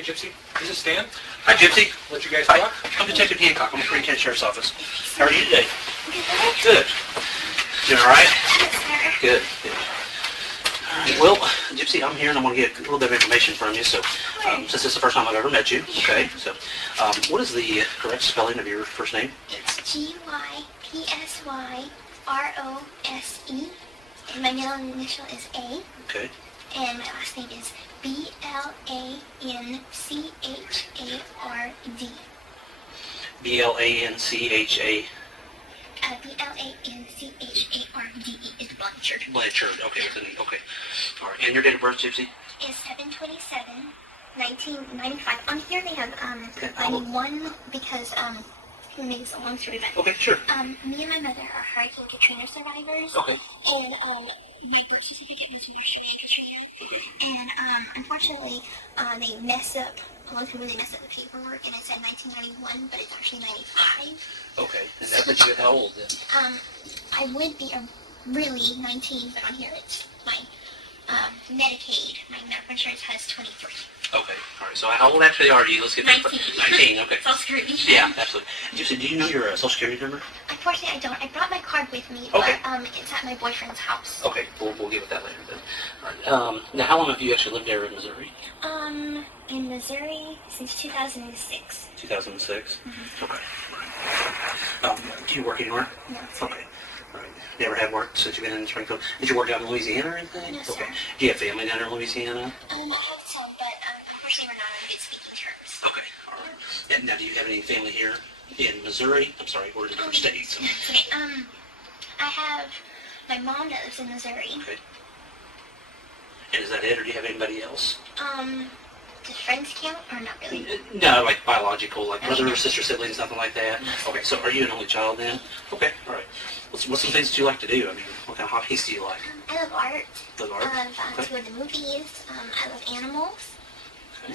Hey, Gypsy. This is Stan. Hi, Gypsy. Let you guys Hi. talk. I'm Detective Hancock. I'm with Green County Sheriff's Office. How are you today? Good. Good. Doing all right? Yes, sir. Good. Good. All right. Well, Gypsy, I'm here and I want to get a little bit of information from you. So, since this is the first time I've ever met you, okay? So, what is the correct spelling of your first name? It's Gypsyrose. And my middle initial is A. Okay. And my last name is Blanchard. Blanchard. Blanchard is Blanchard. Blanchard. Okay. Okay. All right. And your date of birth, Gypsy? Is 7/27/1995. On here they have Okay. 91 because let me make this a long story, but Okay. Sure. me and my mother are Hurricane Katrina survivors. Okay. And my birth certificate was March 20 Katrina. Okay. And unfortunately, they messed up. A long time ago, they messed up the paperwork, and it said 1991, but it's actually 95. Okay. And that puts you at how old then? I would be really 19, but on here it's my Medicaid. My medical insurance has 23. Okay. All right. So how old actually are you? Let's get that. 19. 19. Okay. Social Security. Yeah, absolutely. Gypsy, do you know your Social Security number? Unfortunately, I don't. I brought my card with me, Okay. but it's at my boyfriend's house. Okay, we'll get with that later then. All right. Now, how long have you actually lived there in Missouri? In Missouri since 2006. 2006? Mm-hmm. Okay. Do you work anywhere? No, sir. Okay. All right. You ever had work since you've been in Springfield? Did you work down in Louisiana or anything? No, sir. Okay. Do you have family down in Louisiana? I have some, but unfortunately we're not on good speaking terms. Okay. All right. And now, do you have any family here in Missouri? I'm sorry, we're in different states. So. Okay. I have my mom that lives in Missouri. Okay. And is that it, or do you have anybody else? Does friends count or not really? No, like biological, like brother Okay. or sister, siblings, nothing like that. Okay, so are you an only child then? Okay, all right. What's some things that you like to do? I mean, what kind of hobbies do you like? I love art. Love art? I love Okay. to go to the movies. I love animals. Okay.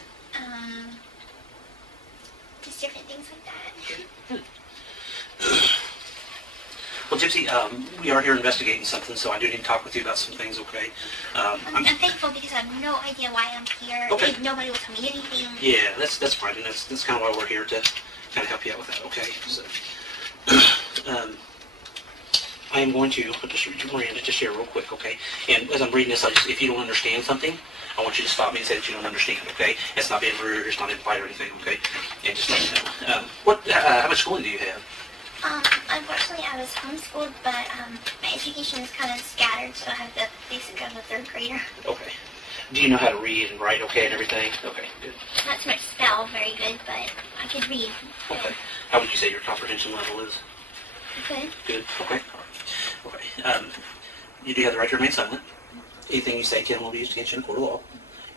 Just different things like that. Good. Well, Gypsy, we are here investigating something, so I do need to talk with you about some things, okay? I'm thankful because I have no idea why I'm here. Okay. Like, nobody will tell me anything. Yeah, that's fine, and that's kind of why we're here, to kind of help you out with that, okay? So, I am going to just read Miranda just here real quick, okay? And as I'm reading this, if you don't understand something, I want you to stop me and say that you don't understand, okay? It's not being rude, it's not implied or anything, okay? And just let me know. How much schooling do you have? Unfortunately, I was homeschooled, but my education is kind of scattered, so I have the basic of a third grader. Okay. Do you know how to read and write okay and everything? Okay, good. Not so much spell very good, but I could read. Okay. How would you say your comprehension level is? Good. Good. Okay. Okay. You do have the right to remain silent. Anything you say can will be used against you in a court of law.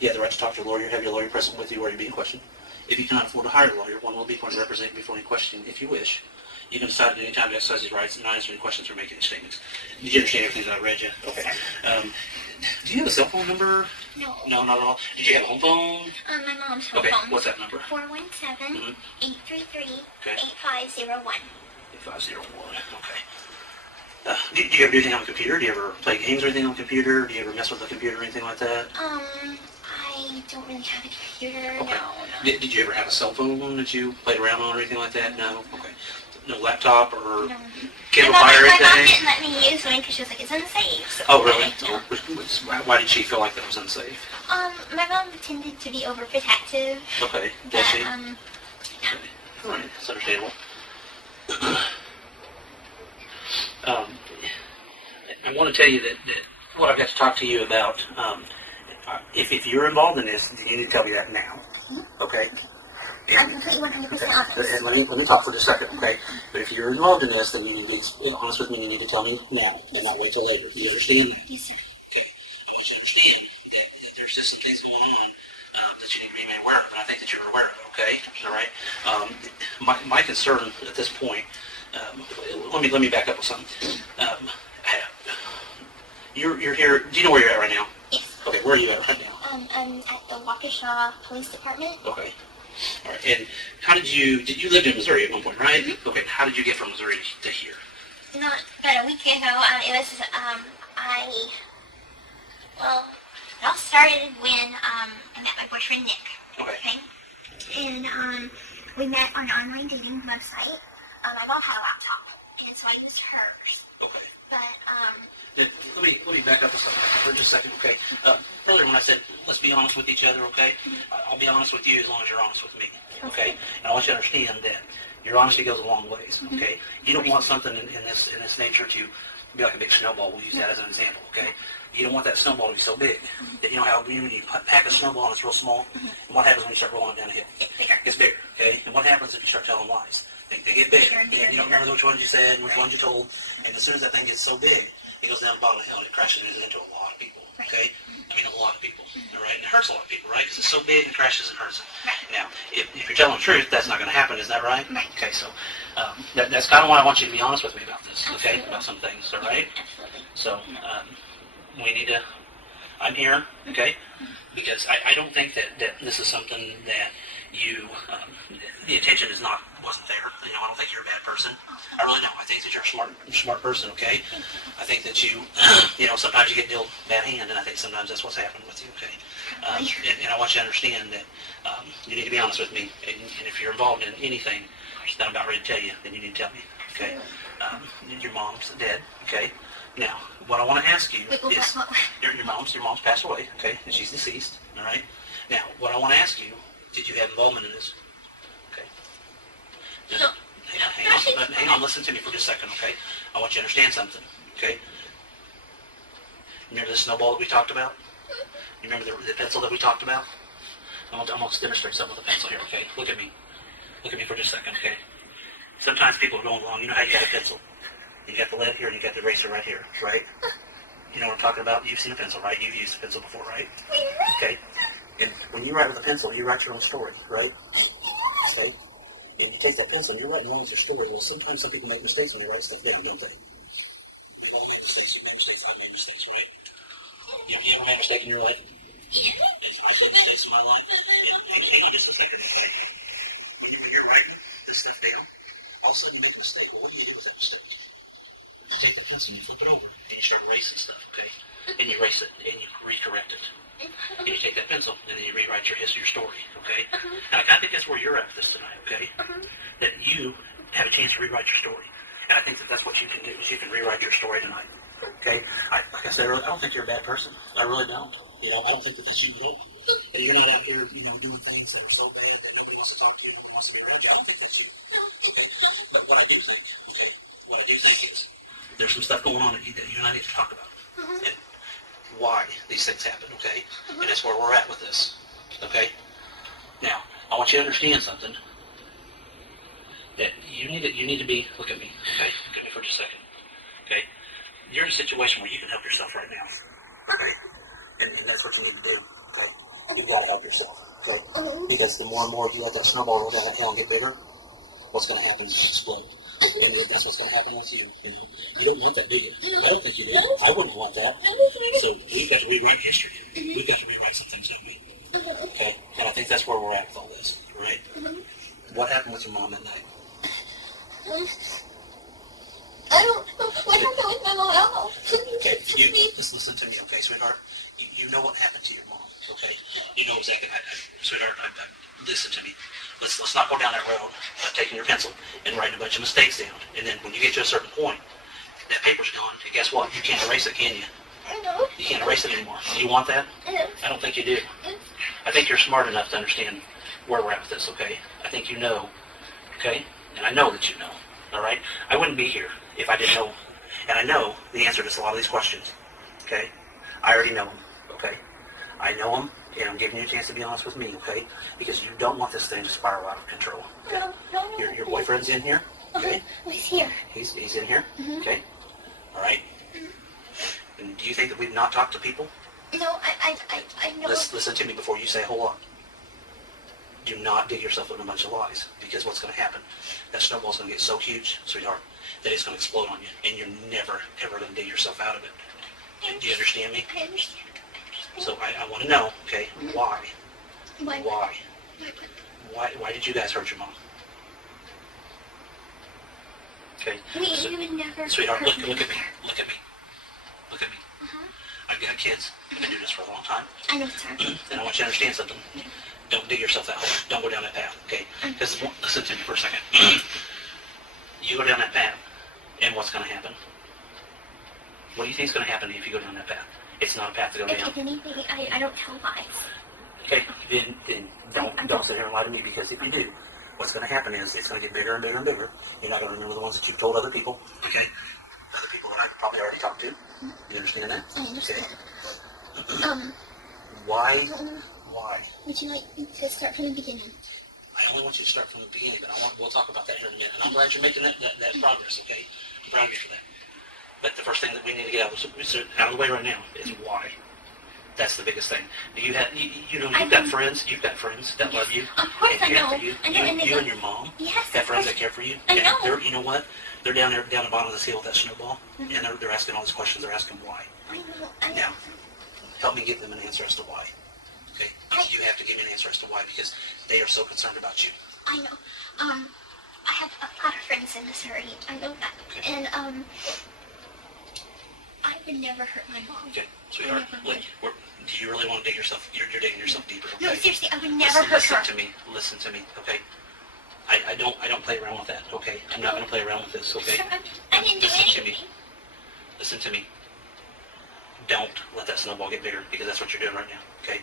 You have the right to talk to your lawyer, have your lawyer present with you while you're being questioned. If you cannot afford to hire a lawyer, one will be appointed to represent you before any question if you wish. You can decide at any time to exercise these rights and not answer any questions or make any statements. Did you understand everything that I read you? Okay. Do you have a cell phone number? No. No, not at all. Did you have a home phone? My mom's home Okay. phone. What's that number? 417-833-8501. 8501. Okay. Do you ever do anything on the computer? Do you ever play games or anything on the computer? Do you ever mess with the computer or anything like that? I don't really have a computer. Okay. No. Did you ever have a cell phone that you played around on or anything like that? No? Okay. No laptop or No. cable My fire or mom anything? didn't let me use one because she was like, it's unsafe. So Oh, really? No. Why did she feel like that was unsafe? My mom tended to be overprotective. Okay. But, Does she? yeah. All right. That's understandable. I want to tell you that what I've got to talk to you about, if you're involved in this, you need to tell me that now. Okay? I'm completely 100% honest. And let me talk for just a second, okay? But if you're involved in this, then you need to be honest with me and you need to tell me now and not wait till later. Do you understand that? Yes, sir. Okay. I want you to understand that there's just some things going on that you need to be made aware of, and I think that you're aware of it, okay? All right? My concern at this point, let me back up with something. You're here, do you know where you're at right now? Yes. Okay, where are you at right now? I'm at the Waukesha Police Department. Okay. All right. And how did you live in Missouri at one point, right? Mm-hmm. Okay. How did you get from Missouri to here? Not about a week ago. It was it all started when I met my boyfriend Nick. Okay. and we met on an online dating website. My mom had a laptop, and so I used hers. Okay. But Yeah, let me back up a second for just a second, okay? Earlier when I said let's be honest with each other, okay? I'll be honest with you as long as you're honest with me, okay? And I want you to understand that your honesty goes a long ways, okay? You don't want something in this nature to be like a big snowball. We'll use that as an example, okay? You don't want that snowball to be so big that you know how when you pack a snowball and it's real small, and what happens when you start rolling down a hill? It's bigger, okay? And what happens if you start telling lies? They get bigger, and you don't remember which ones you said and which ones you told, and as soon as that thing gets so big, it goes down the bottom of the hill and it crashes into a lot of people, okay? I mean, a lot of people, all right? And it hurts a lot of people, right? Because it's so big and crashes and hurts them. Now, if you're telling the truth, that's not going to happen, is that right? Okay, so that's kind of why I want you to be honest with me about this, okay? About some things, all right? So we need to, I'm here, okay? Because I don't think that this is something that you, the intention wasn't there. You know, I don't think you're a bad person. I really don't. I think that you're a smart person, okay? I think that you, sometimes you get dealt bad hand, and I think sometimes that's what's happened with you, okay? And I want you to understand that you need to be honest with me, and if you're involved in anything that I'm about ready to tell you, then you need to tell me, okay? Your mom's dead, okay? Now, what I want to ask you is, your mom's passed away, okay, and she's deceased, all right? Now, what I want to ask you, did you have involvement in this? Okay. Just, hang on, listen to me for just a second, okay? I want you to understand something, okay? Remember the snowball that we talked about? You remember the pencil that we talked about? I'm going to demonstrate something with a pencil here, okay? Look at me. Look at me for just a second, okay? Sometimes people are going along, you know how you got a pencil? You got the lead here and you got the eraser right here, right? You know what I'm talking about? You've seen a pencil, right? You've used a pencil before, right? Okay. And when you write with a pencil, you write your own story, right? Okay. And you take that pencil and you're writing along with your story. Well, sometimes some people make mistakes when they write stuff down, don't they? We all make mistakes. You make mistakes. I made mistakes, right? You ever made a mistake in your life? I made mistakes in my life. Hang on just a second. When you're writing this stuff down, all of a sudden you make a mistake. Well, what do you do with that mistake? You take that pencil and you flip it over, and you start erasing stuff, okay? And you erase it, and you recorrect it. And you take that pencil, and then you rewrite your history, your story, okay? Now, I think that's where you're at with this tonight, okay? That you have a chance to rewrite your story. And I think that's what you can do, is you can rewrite your story tonight, okay? Like I said earlier, I don't think you're a bad person. I really don't. You know, I don't think that's you at all. And you're not out here, doing things that are so bad that nobody wants to talk to you, nobody wants to be around you. I don't think that's you, okay? But what I do think, okay, is there's some stuff going on that you and I need to talk about. And why these things happen, okay? And that's where we're at with this, okay? Now, I want you to understand something. That you need to be, look at me, okay? Look at me for just a second, okay? You're in a situation where you can help yourself right now, okay? And that's what you need to do, okay? You've got to help yourself, okay? Because the more and more you let that snowball roll down that hill and get bigger, what's going to happen is it's going to explode. And that's what's going to happen with you. You don't want that, do you? I don't think you do. I wouldn't want that. So we've got to rewrite history. We've got to rewrite some things, don't we? Okay? And I think that's where we're at with all this, right? What happened with your mom that night? I don't know what happened with my mom at all. Okay, just listen to me, okay, sweetheart? You know what happened to your mom, okay? You know exactly, sweetheart, listen to me. Let's not go down that road of taking your pencil and writing a bunch of mistakes down. And then when you get to a certain point, that paper's gone, and guess what? You can't erase it, can you? No. You can't erase it anymore. Do you want that? I don't think you do. I think you're smart enough to understand where we're at with this, okay? I think you know, okay? And I know that you know, all right? I wouldn't be here if I didn't know. And I know the answer to a lot of these questions, okay? I already know them, okay? I know them, and I'm giving you a chance to be honest with me, okay? Because you don't want this thing to spiral out of control. Okay? No. Your boyfriend's in here, okay? He's here. He's in here, okay? All right? And do you think that we've not talked to people? No, I know. Listen to me before you say a whole lot. Do not dig yourself in a bunch of lies, because what's going to happen, that snowball's going to get so huge, sweetheart, that it's going to explode on you, and you're never, ever going to dig yourself out of it. Do you understand me? I understand. So I want to know, okay, why? Why? Why did you guys hurt your mom? Okay. We would never. Sweetheart, look at me. Look at me. Look at me. I've got kids. I've been doing this for a long time. I know, sir. And I want you to understand something. Don't dig yourself that hole. Don't go down that path. Because, listen to me for a second. You go down that path, and what's going to happen? What do you think is going to happen if you go down that path? It's not a path to go down. If anything, I don't tell lies. Okay, then don't sit here and lie to me, because if you do, what's going to happen is it's going to get bigger and bigger and bigger. You're not going to remember the ones that you've told other people. Okay, other people that I've probably already talked to. You understand that? I understand. Okay. Why? Would you like me to start from the beginning? I only want you to start from the beginning, but we'll talk about that here in a minute. And I'm glad you're making that progress. Okay, I'm proud of you for that. But the first thing that we need to get out of the way right now is why. That's the biggest thing. You've got friends that love you. Of course, and care I know. for you. I know. You and your mom have friends that care for you. I know. And you know what? They're down the bottom of this hill with that snowball, and they're asking all these questions. They're asking why. I know. Now, help me give them an answer as to why. Okay? You have to give me an answer as to why, because they are so concerned about you. I know. I have a lot of friends in this area. I know that. Okay. And I would never hurt my mom. Okay, sweetheart. Do you really want to dig yourself? You're digging yourself deeper. Okay? No, seriously, I would never hurt her. Listen to me. Okay. I don't play around with that. Okay. I'm not going to play around with this. Okay. I didn't do anything. Listen to me. Don't let that snowball get bigger, because that's what you're doing right now. Okay.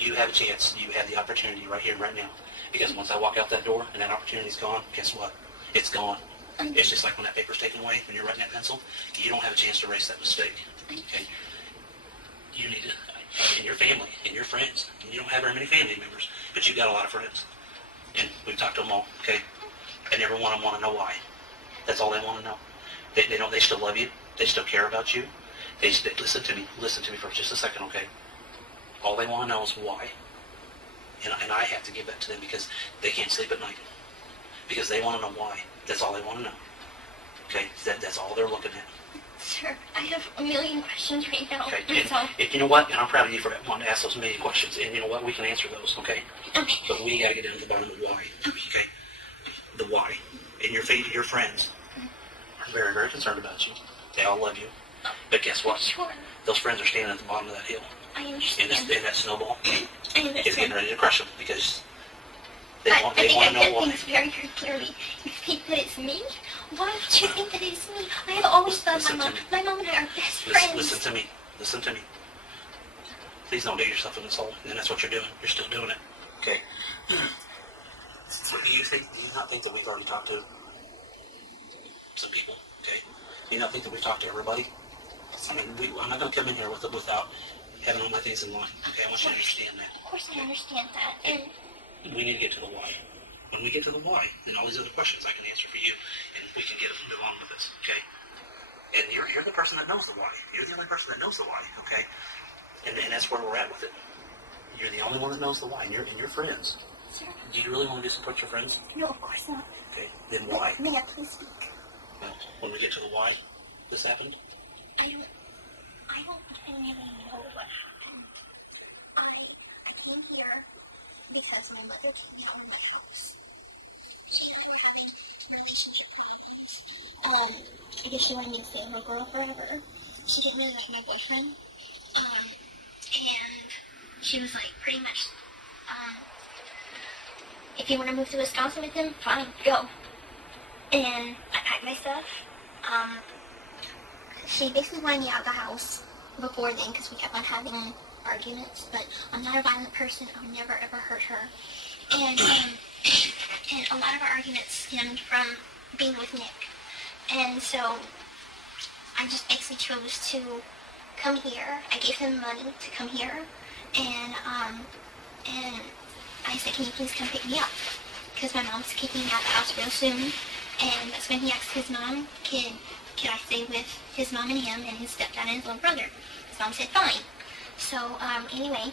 You have a chance. You have the opportunity right here, right now. Because once I walk out that door and that opportunity's gone, guess what? It's gone. It's just like when that paper's taken away, when you're writing that pencil, you don't have a chance to erase that mistake. Okay? You need to, in your family, in your friends, and you don't have very many family members, but you've got a lot of friends. And we've talked to them all, okay? And every one of them want to know why. That's all they want to know. They still love you. They still care about you. Listen to me for just a second, okay? All they want to know is why. And I have to give that to them, because they can't sleep at night. Because they want to know why. That's all they want to know. Okay? That's all they're looking at. Sir, I have a million questions right now. Okay? And you know what? And I'm proud of you for wanting to ask those million questions. And you know what? We can answer those, okay? Okay. But we got to get down to the bottom of why. Okay? The why. And your friends are very, very concerned about you. They all love you. But guess what? Sure. Those friends are standing at the bottom of that hill. I understand. And that snowball I understand. is getting ready to crush them, because they I want to think know I get why. things very, very clearly. You think that it's me? Why would you think that it's me? I have always loved my mom. My mom and I are best friends. Listen to me. Please don't dig yourself in this hole. And that's what you're doing. You're still doing it. Okay. Do you not think that we've already talked to some people? Okay. Do you not think that we've talked to everybody? I mean, I'm not going to come in here without having all my things in line. Okay, I want you to understand that. Of course I understand that. And we need to get to the why. When we get to the why, then all these other questions I can answer for you, and we can move on with this, okay? And you're the person that knows the why. You're the only person that knows the why, okay? And that's where we're at with it. You're the only one that knows the why, and your friends. sir, Do you really want to support your friends? no, of course not. Okay, then why? May I please speak? Well, when we get to the why this happened, I don't even know what happened. I came here because my mother kicked me out of my house. She and I were having relationship problems. I guess she wanted me to stay with her girl forever. She didn't really like my boyfriend. And she was like, pretty much, if you want to move to Wisconsin with him, fine, go. And I packed my stuff. She basically wanted me out of the house before then, because we kept on having arguments, but I'm not a violent person. I would never ever hurt her. And a lot of our arguments stemmed from being with Nick. And so I just basically chose to come here. I gave him money to come here, and I said, can you please come pick me up? Because my mom's kicking me out of the house real soon. And that's when he asked his mom, can I stay with his mom and him and his stepdad and his little brother? His mom said, fine. So, anyway,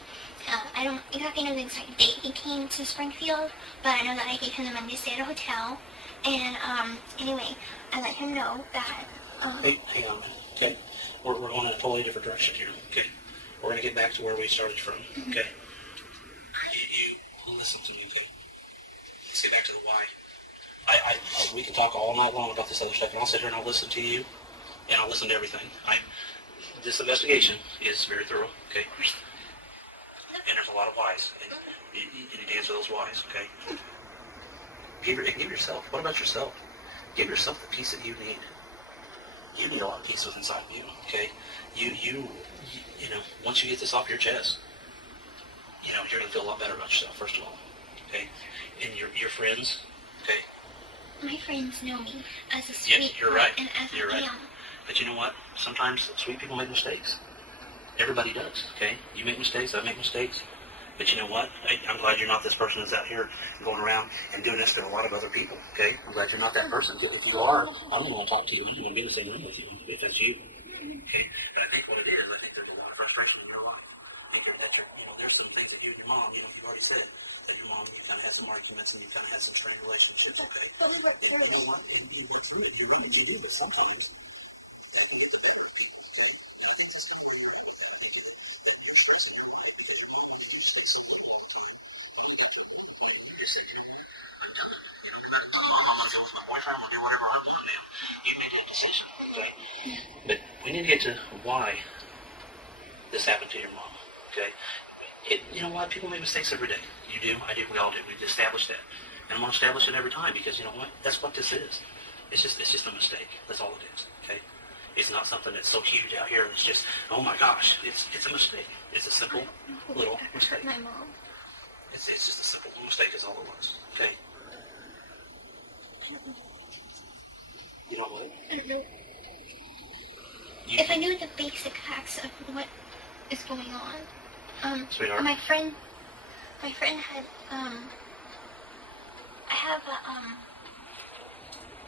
I don't exactly know the exact date he came to Springfield, but I know that I gave him the money to stay at a hotel. And, anyway, I let him know that, Hey, hang on a minute, okay? We're going in a totally different direction here, okay? We're going to get back to where we started from, okay? You listen to me, okay? Let's get back to the why. We can talk all night long about this other stuff, and I'll sit here and I'll listen to you, and I'll listen to everything. This investigation is very thorough, okay? And there's a lot of whys. You need to answer those whys, okay? Give yourself. What about yourself? Give yourself the peace that you need. You need a lot of peace within inside of you. Okay. You know, once you get this off your chest, you know, you're gonna feel a lot better about yourself. First of all, okay. And your friends, okay. My friends know me as a Yeah, sweet you're right. and as You're I right. am. But you know what? Sometimes sweet people make mistakes. Everybody does. Okay. You make mistakes. I make mistakes. But you know what? I'm glad you're not this person that's out here going around and doing this to a lot of other people. Okay? I'm glad you're not that person. If you are, I don't want to talk to you. I don't want to be in the same room with you if it's you. Okay? But I think what it is, I think there's a lot of frustration in your life. I think you know, there's some things that you and your mom, you know, you've already said that your mom, you kind of had some arguments and you kind of had some strained relationships. Okay? But you know what? And you do it sometimes. But we need to get to why this happened to your mom. Okay? You know what? People make mistakes every day. You do, I do, we all do. We've established that. And I'm going to establish it every time because you know what? That's what this is. It's just a mistake. That's all it is. Okay? It's not something that's so huge out here. It's just, oh my gosh, it's a mistake. It's a simple little mistake. My mom. It's just a simple little mistake is all it was. Okay? You know what? I don't know. You, If I knew the basic facts of what is going on, Sweetheart. my friend had,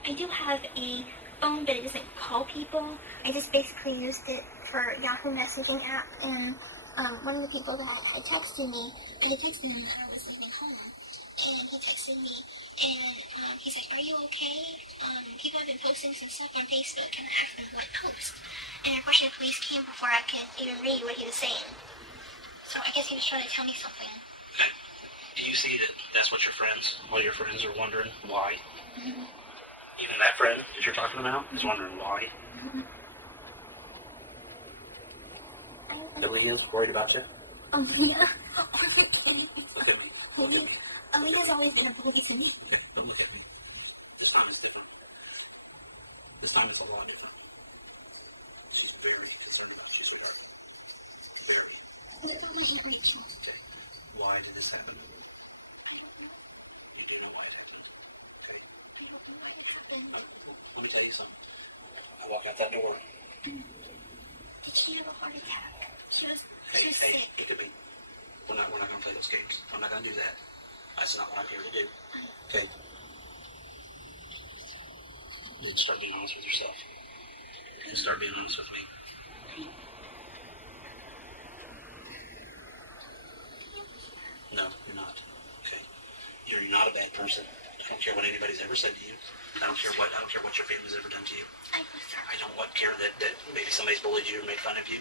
I do have a phone, but it doesn't call people. I just basically used it for Yahoo messaging app, and one of the people that had texted me, I had texted him that I was leaving home, and he texted me, and he's like, "Are you okay? People have been posting some stuff on Facebook," and I asked him what post, and unfortunately the police came before I could even read what he was saying. So I guess he was trying to tell me something. do you see that that's what all your friends are wondering why? Mm-hmm. Even that friend that you're talking about is wondering why. Mm-hmm. Aaliyah's worried about you? Aaliyah? Look at me. Aaliyah's always been a bully to me. Okay, don't look at me. This time it's different. This time it's a lot different. She's very concerned about you. She's what? Really? What about my Aunt Rachel? Okay. Why did this happen? You do know why it happened. Okay. I don't know what happened. Let me tell you something. I walk out that door. Did she have a heart attack? She was Hey, sick. look at me. We're not gonna play those games. I'm not gonna do that. That's not what I'm here to do. Okay. Then start being honest with yourself. And start being honest with me. No, you're not. Okay. You're not a bad person. I don't care what anybody's ever said to you. I don't care what your family's ever done to you. I was sorry. I don't care that maybe somebody's bullied you or made fun of you.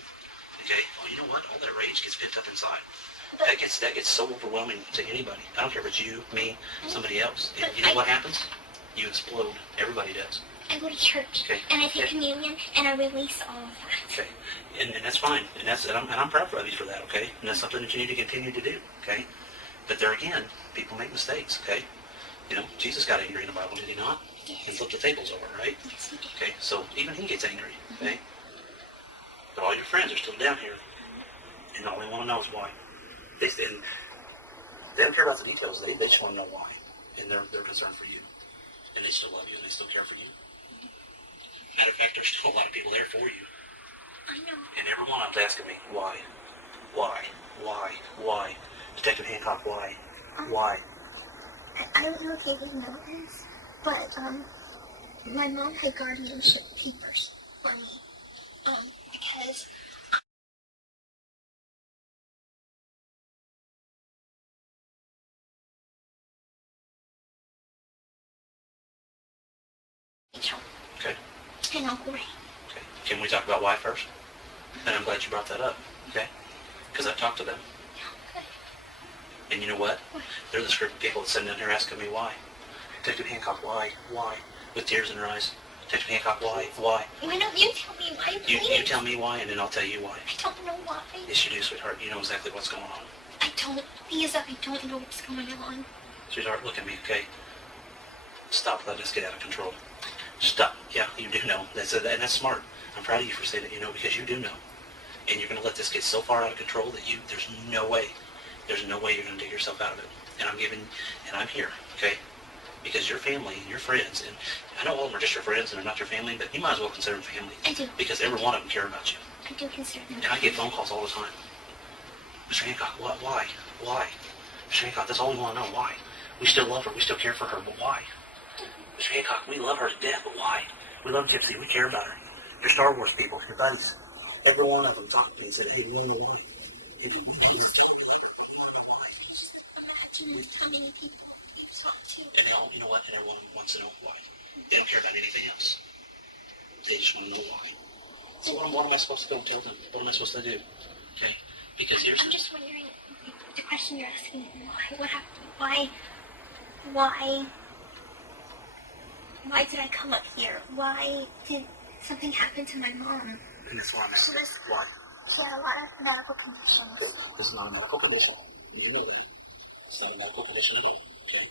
Okay? Well, you know what? All that rage gets picked up inside. That gets so overwhelming to anybody. I don't care if it's you, me, somebody else. And you know what happens? You explode. Everybody does. I go to church, Okay. and I take communion, and I release all of that. Okay. And that's fine. And I'm proud of you for that, okay? And that's something that you need to continue to do, okay? But there again, people make mistakes, okay? You know, Jesus got angry in the Bible, did he not? Yes. And flipped the tables over, right? Yes, he did. Okay, so even he gets angry, okay? But all your friends are still down here, and all they want to know is why. They don't care about the details. They just want to know why, and they're concerned for you, and they still love you and they still care for you. Matter of fact, there's still a lot of people there for you, I know. and every one of them's asking me why. Detective Hancock, why? I don't know if you even know this, but my mom had guardianship papers for me, because Rachel Okay. and Uncle Ray. Okay. Can we talk about why first? And I'm glad you brought that up, okay? Because I talked to them. Okay. And you know what? What? They're the script people that's sitting down here asking me why. Detective Hancock, why? With tears in their eyes. Detective Hancock, why? Why don't you tell me why, please? You tell me why, and then I'll tell you why. I don't know why. Yes, you do, sweetheart. You know exactly what's going on. I don't. Please, I don't know what's going on. Sweetheart, look at me, okay? Stop letting this get out of control. Stop. Yeah, you do know. And that's smart. I'm proud of you for saying that you know, because you do know. And you're going to let this get so far out of control that there's no way you're going to dig yourself out of it. And I'm here, okay? Because your family and your friends, and I know all of them are just your friends and they're not your family, but you might as well consider them family. I do. Because every one of them care about you. I do consider them. And I get phone calls all the time. Mr. Hancock, what? Why? Why? Mr. Hancock, that's all we want to know. Why? We still love her. We still care for her, but why? Mr. Hancock, we love her to death, but why? We love Gypsy. We care about her. Your Star Wars people, your buddies. Every one of them talked to me and said, hey, we want to know why. If we tell you we love her, we want to know why. Just imagine how many people you've talked to. And you know what? And everyone wants to know why. They don't care about anything else. They just want to know why. So what am I supposed to go tell them? What am I supposed to do? Okay? Because here's... I'm just wondering, the question you're asking, why? What happened? Why did I come up here? Why did something happen to my mom? And that's why I'm asking. Why? She had a lot of medical conditions. This is not a medical condition. It's not a medical condition at all. Okay?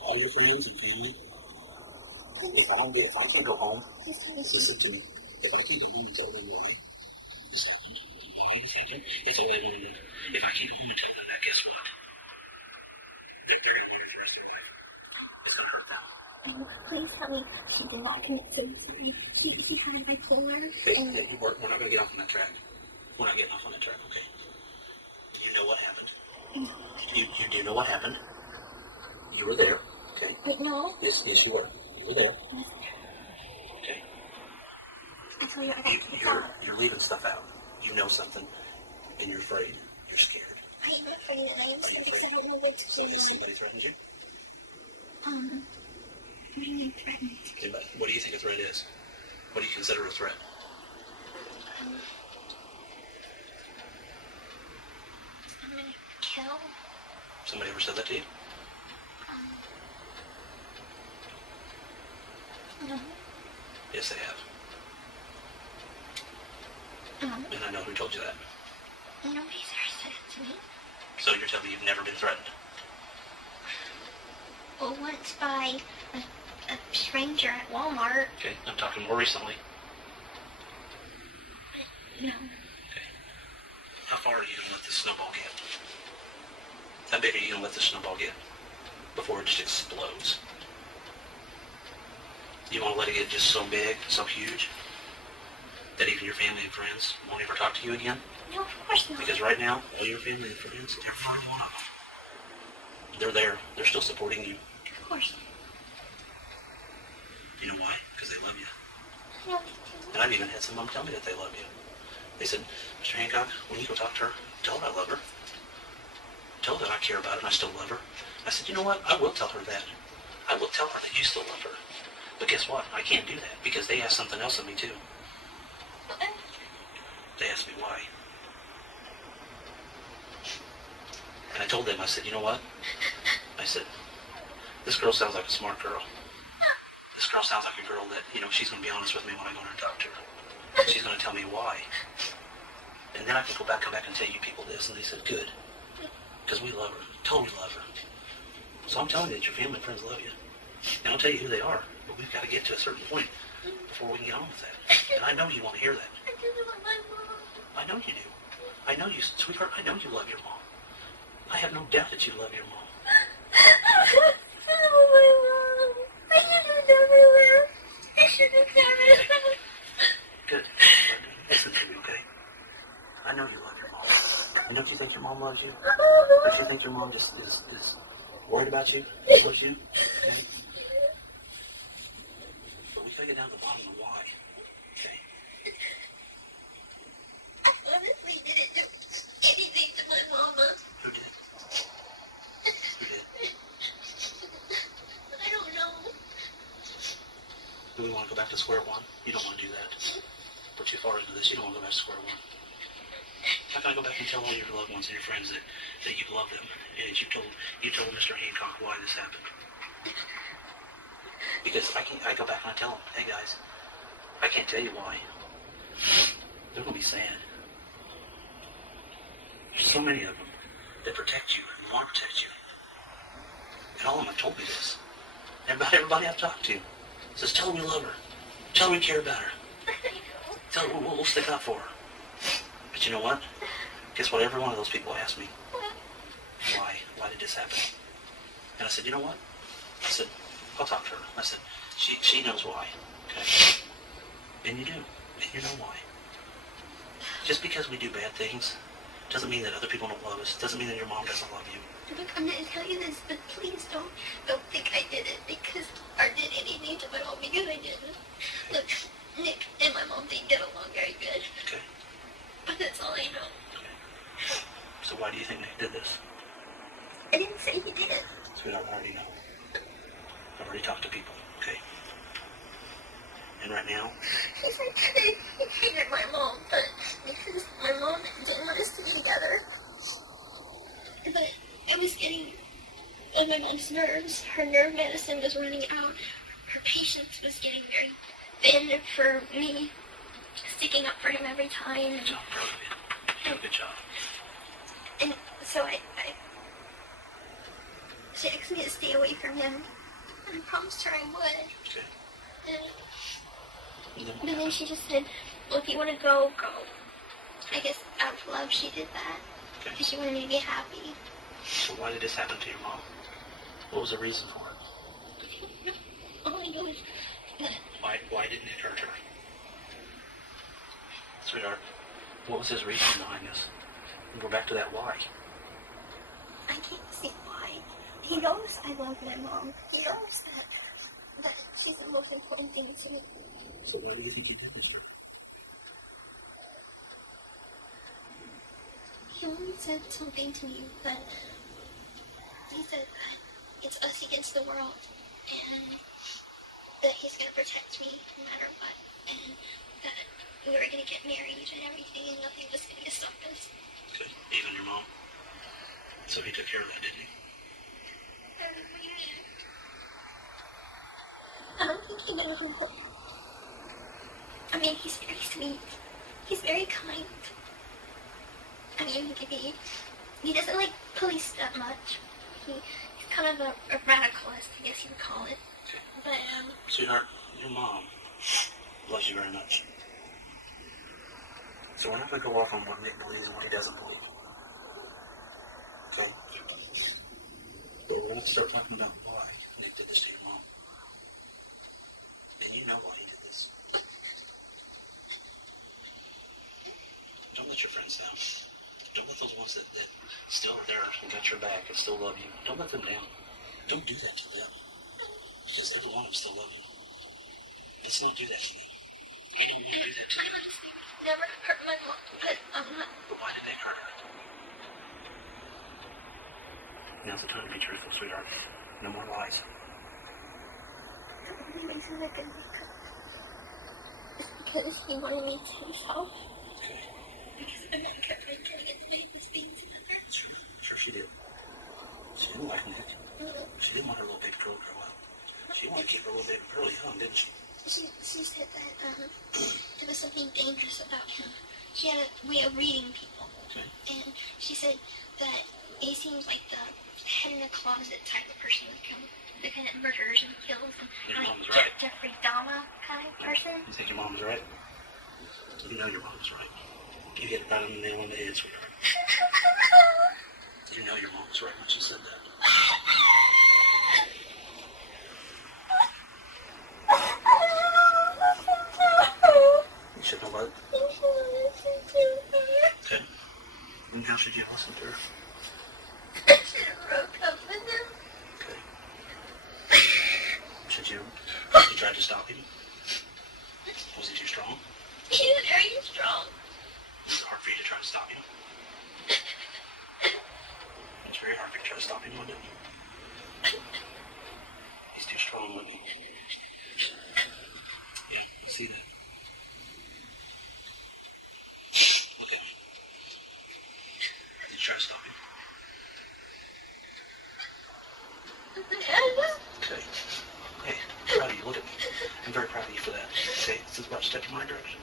All your friends and family. If I'm going to go home, listen to me. If I keep home until everyone, it's a good one. If I keep home until that, guess what? They're burying you the rest of the way. It's going to hurt them. Please tell me she did not commit suicide. She had bipolar. Hey, we're not going to get off on that track. We're not getting off on that track, okay? Do you know what happened? No. You do know what happened? You were there, okay? No. Yes, you were. You were there. Okay? I told you I got kicked out. You're leaving stuff out. You know something, and you're afraid. You're scared. I am afraid, and I am scared because I don't know what to do. Has anybody threatened you? What do you mean threatened? Anybody? What do you think a threat is? What do you consider a threat? I'm gonna kill. Somebody ever said that to you? No. Yes, they have. And I know who told you that. Nobody's ever said it to me. So you're telling me you've never been threatened? Well, once by a stranger at Walmart. Okay, I'm talking more recently. No. Okay. How far are you going to let this snowball get? How big are you going to let this snowball get before it just explodes? You want to let it get just so big, so huge, that even your family and friends won't ever talk to you again? No, of course not. Because right now, all your family and friends, they're there. They're still supporting you. Of course. You know why? Because they love you. I know they do. And I've even had some of them tell me that they love you. They said, Mr. Hancock, when you go talk to her, tell her I love her. Tell her that I care about her and I still love her. I said, you know what? I will tell her that. I will tell her that you still love her. But guess what? I can't do that because they asked something else of me too. They asked me why. And I told them, I said, you know what? I said, this girl sounds like a smart girl. This girl sounds like a girl that, she's going to be honest with me when I go in and talk to her. She's going to tell me why. And then I can come back and tell you people this. And they said, good. Because we love her. Totally love her. So I'm telling you that your family and friends love you. And I'll tell you who they are. But we've got to get to a certain point before we can get on with that. And I know you want to hear that. I do love my mom. I know you do. I know you, sweetheart, I know you love your mom. I have no doubt that you love your mom. I love my mom. I shouldn't have done that. I shouldn't have done it. Good. Listen to me, okay? I know you love your mom. Don't you think your mom loves you? Don't you think your mom just is worried about you? Loves you? Okay? But we gotta get down to the bottom of why. Okay? I honestly didn't do anything to my mama. Who did? Who did? I don't know. Do we want to go back to square one? You don't want to do that. We're too far into this. You don't want to go back to square one. How can I go back and tell all your loved ones and your friends that you love them and you told Mr. Hancock why this happened? Because I go back and I tell them, hey guys, I can't tell you why. They're going to be sad. There's so many of them that protect you and want to protect you. And call him. I've told you this. Everybody I've talked to says, tell him you love her. Tell him you care about her. Tell her we'll stick up for her. But you know what? Guess what? Every one of those people asked me, why? Why did this happen? And I said, you know what? I said, I'll talk to her. I said, she knows why. Okay? And you do. And you know why. Just because we do bad things doesn't mean that other people don't love us. Doesn't mean that your mom doesn't love you. Look, I'm going to tell you this, but please don't think I did it because I did anything to my mom because I didn't. Look, Nick and my mom didn't get along very good. Okay. But that's all I know. Okay. So why do you think Nick did this? I didn't say he did it. Sweetheart, I already know. I've already talked to people, okay? And right now... He said he hated my mom, but because my mom didn't want us to be together. But I was getting on my mom's nerves. Her nerve medicine was running out. Her patience was getting very thin for me, sticking up for him every time. Good job, proud of you. You did a good job. And so she asked me to stay away from him. And I promised her I would. Okay. But then she just said, well, if you want to go, go. I guess out of love she did that. Okay. Because she wanted me to be happy. So why did this happen to your mom? What was the reason for it? All I know is that... Why didn't it hurt her? Sweetheart, what was his reason behind this? And go back to that why. I can't see why. He knows I love my mom. He knows that she's the most important thing to me. So why do you think he did this for? He only said something to me, but he said that it's us against the world, and that he's going to protect me no matter what, and that we were going to get married and everything, and nothing was going to stop us. Good. Even your mom? So he took care of that, didn't he? I don't think he knows who. I mean, he's very sweet. He's very kind. I mean, he doesn't like police that much. He's kind of a radicalist, I guess you would call it. Okay. But, Sweetheart, your mom loves you very much. So we're not going to go off on what Nick believes and what he doesn't believe. Okay? But we're going to start talking about why Nick did this to your mom. And you know why he did this. Don't let your friends down. Don't let those ones that still are there and got your back and still love you. Don't let them down. Don't do that to them. Because every one of them still love you. Let's not do that to me. You don't need to do that to me. I honestly never hurt my mom, but I'm not... But why did they hurt her? Now's the time to be truthful, sweetheart. No more lies. The only reason I could make up is because he wanted me to himself. Okay. Because my mom kept on getting into his beings and Sure she did. She didn't like Nick. She didn't want her little baby girl to grow up. She wanted to keep her little baby girl young, didn't she? She said that there was something dangerous about him. She had a way of reading people. Okay. And she said that he seems like the head in the closet type of person that kind of murders and kills and Your like mom was right. Jeffrey Dahmer kind of person. You think your mom was right? You know your mom was right. You hit it right on the nail on the head, sweetheart. You know your mom was right when she said that. You should know what? Okay. And how should you listen to her? I should have broke up with him. Okay. Should you try to stop him? Was he too strong? He was very strong. Was it hard for you to try to stop him? It's very hard for you to try to stop him, wasn't it? He's too strong, wasn't he? Yeah, I see that. Okay. Did you try to stop him? Okay. Hey, I'm proud of you. Look at me. I'm very proud of you for that. Okay, this is about to step in my direction.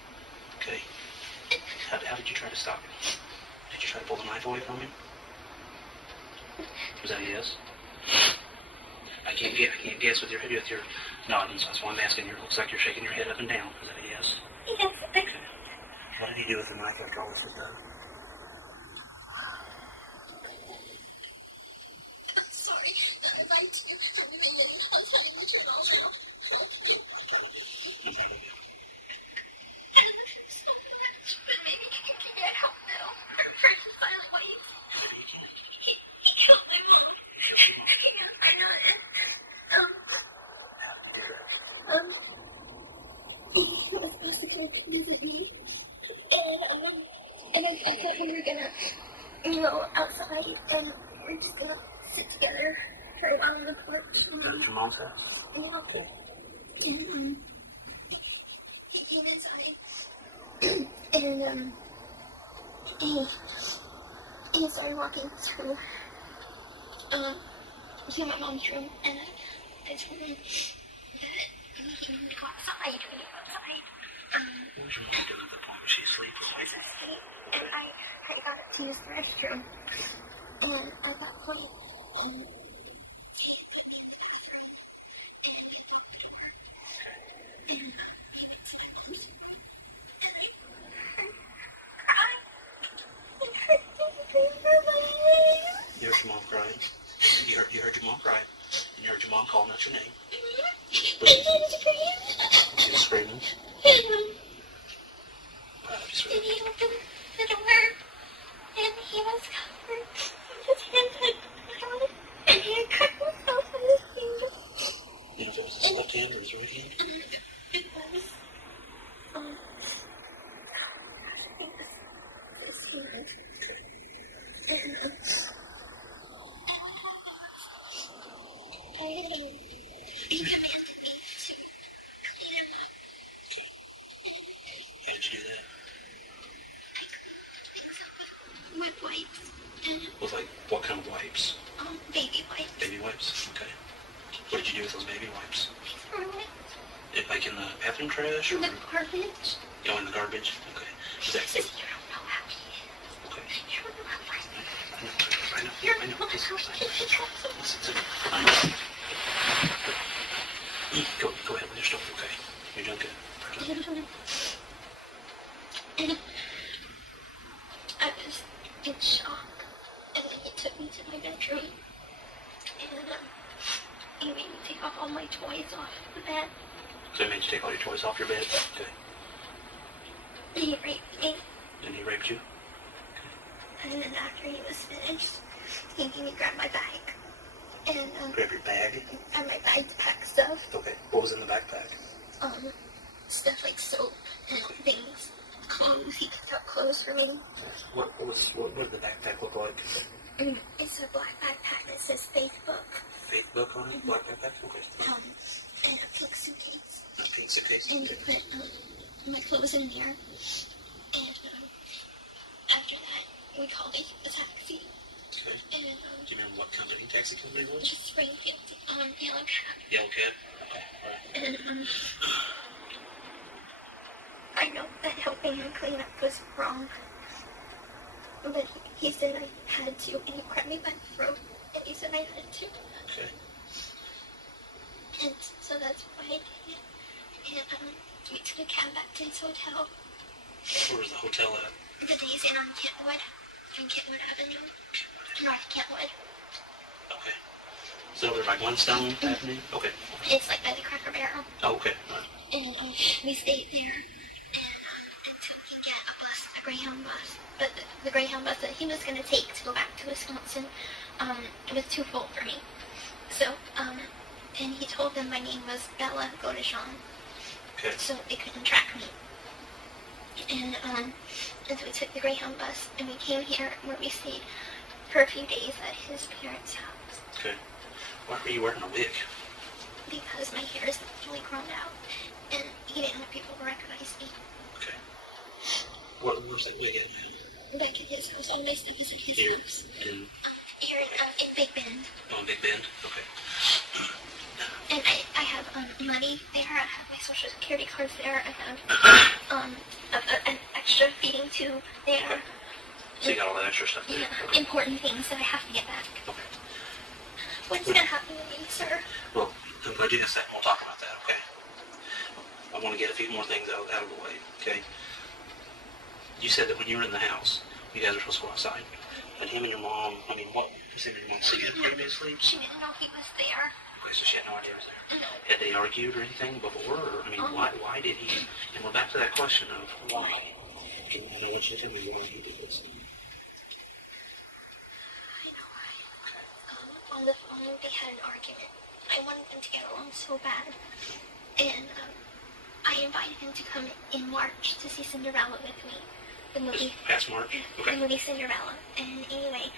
Okay. How did you try to stop him? Did you try to pull the knife away from him? Was that a yes? I can't guess with your nodding, so that's why I'm asking you. It looks like you're shaking your head up and down. Is that a yes? Yes. Okay. What did he do with the knife after all this was done? Sorry, I might do everything. I'll tell you what you're all about. But maybe you can get help now. Her friend finally. He killed my mom. I know it. He was supposed to come to visit me. And I thought we were gonna go outside and we're just gonna sit together for a while on the porch. Is that at your mom's house? Yeah. Okay. And he came inside and he started walking to my mom's room, and I told him that he needed to go outside. We go outside. What was your mom doing at the point? Was she asleep? And I got up to use the restroom, and at that point, You heard your mom crying. You heard your mom crying. And you heard your mom calling out your name. She was screaming. And he opened the door, and he was covered. His hands had blood, and he had cut himself on his hand. You know if it was his left hand or his right hand? It was, I think this hand. How did you do that? With wipes. With like, what kind of wipes? Baby wipes. Baby wipes? Okay. What did you do with those baby wipes? Throw it Like in the bathroom trash? Or in the garbage. Oh, in the garbage? Okay. Is that Because you don't know how he is. okay? You don't know how he is. I know. You I don't know. know how he is. I know. Go ahead with your stuff, okay? You're doing good. And I was in shock, and then he took me to my bedroom, and he made me take off all my toys off the bed, So it made you take all your toys off your bed? Okay. and he raped me, And he raped you? and then after he was finished, he made me grab my bag, and Grab your bag? and my bag to pack stuff, Okay. What was in the backpack? stuff like soap and things, clothes. He picked out clothes for me. What did the backpack look like? It's a black backpack that says Facebook, Faith book on it? Black backpack? Okay. and a pink suitcase. A pink suitcase? And he put my clothes in there. And after that, we called a taxi. Okay. And Do you remember what company taxi company it was? just Springfield, Yellow Cab. Yellow Cab? Okay. All right. And I know that helping him clean up was wrong. But he said I had to, and he grabbed me by the throat. And he said I had to. Okay. And so that's why I did it. And we took a cab back to his hotel. Where was the hotel at? The Days Inn on Kentwood Avenue. North Kentwood. Okay. So over like One Stone Avenue? Okay. It's like by the Cracker Barrel. Oh, okay. All right. And we stayed there until we get a bus, a Greyhound bus. But the Greyhound bus that he was going to take to go back to Wisconsin was too full for me. So, and he told them my name was Bella Godeshawn. Okay. So they couldn't track me. And so we took the Greyhound bus and we came here where we stayed for a few days at his parents' house. Okay. Why were you wearing a wig? Because my hair is fully grown out and he didn't want people to recognize me. Okay. Where was that wig at? Back in his house, all my stuff is at his Here. house. In, Here in Big Bend. oh, in Big Bend? Okay. And I have money there, I have my social security cards there, I have an extra feeding tube there. Okay. So you got all that extra stuff there? Yeah, Okay. important things that I have to get back. Okay. When What's gonna happen to me, sir? Well, I'm going to do this and we'll talk about that, okay? I want to get a few more things out of the way, okay? You said that when you were in the house, you guys were supposed to go outside. But him and your mom, I mean, what was him and your mom together previously? She didn't know he was there. Okay, so she had no idea he was there. No. Had they argued or anything before? Or, I mean, why did he? And we're back to that question of why. And I want you to tell me why he did this. I know why. On the phone, they had an argument. I wanted them to get along so bad. And I invited him to come in March to see Cinderella with me. The movie. This past March? Okay. The movie Cinderella. And anyway,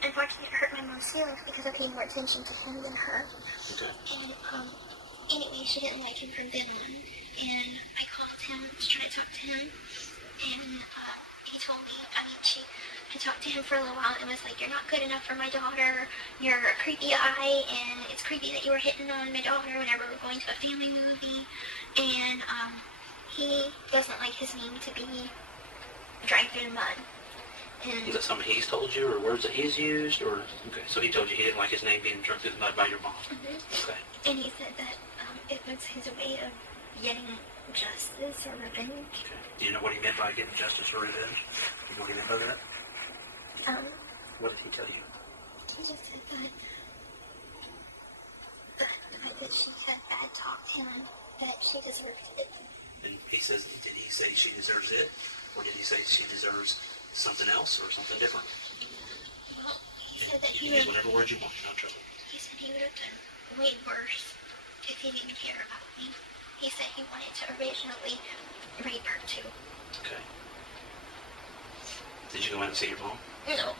unfortunately it hurt my mom's feelings because I paid more attention to him than her. Okay. And anyway, she didn't like him from then on. And I called him to try to talk to him. And he told me, I talked to him for a little while and was like, you're not good enough for my daughter. You're a creepy eye, and it's creepy that you were hitting on my daughter whenever we're going to a family movie. And he doesn't like his name to be dragged through the mud. And is that something he's told you, or words that he's used, or okay? So he told you he didn't like his name being dragged through the mud by your mom. Mm-hmm. Okay. And he said that it was his way of getting justice or revenge. Okay. Do you know what he meant by getting justice or revenge? Do you know what he meant by that? What did he tell you? He just said that she had bad talk to him, that she deserved it. And he says, did he say she deserves it, or did he say she deserves something else or something different? Well, he said that you can use whatever words you want, no trouble. He said he would have done way worse if he didn't care about me. He said he wanted to originally rape her too. Okay. Did you go in and see your mom? No.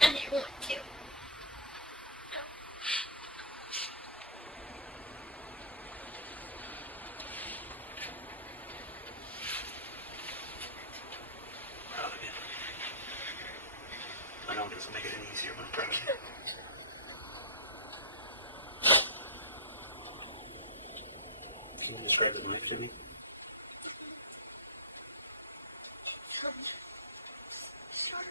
I didn't want to. No. Proud of you. I know it doesn't make it any easier, but I'm proud of you. Can you describe the knife to me? Sharp.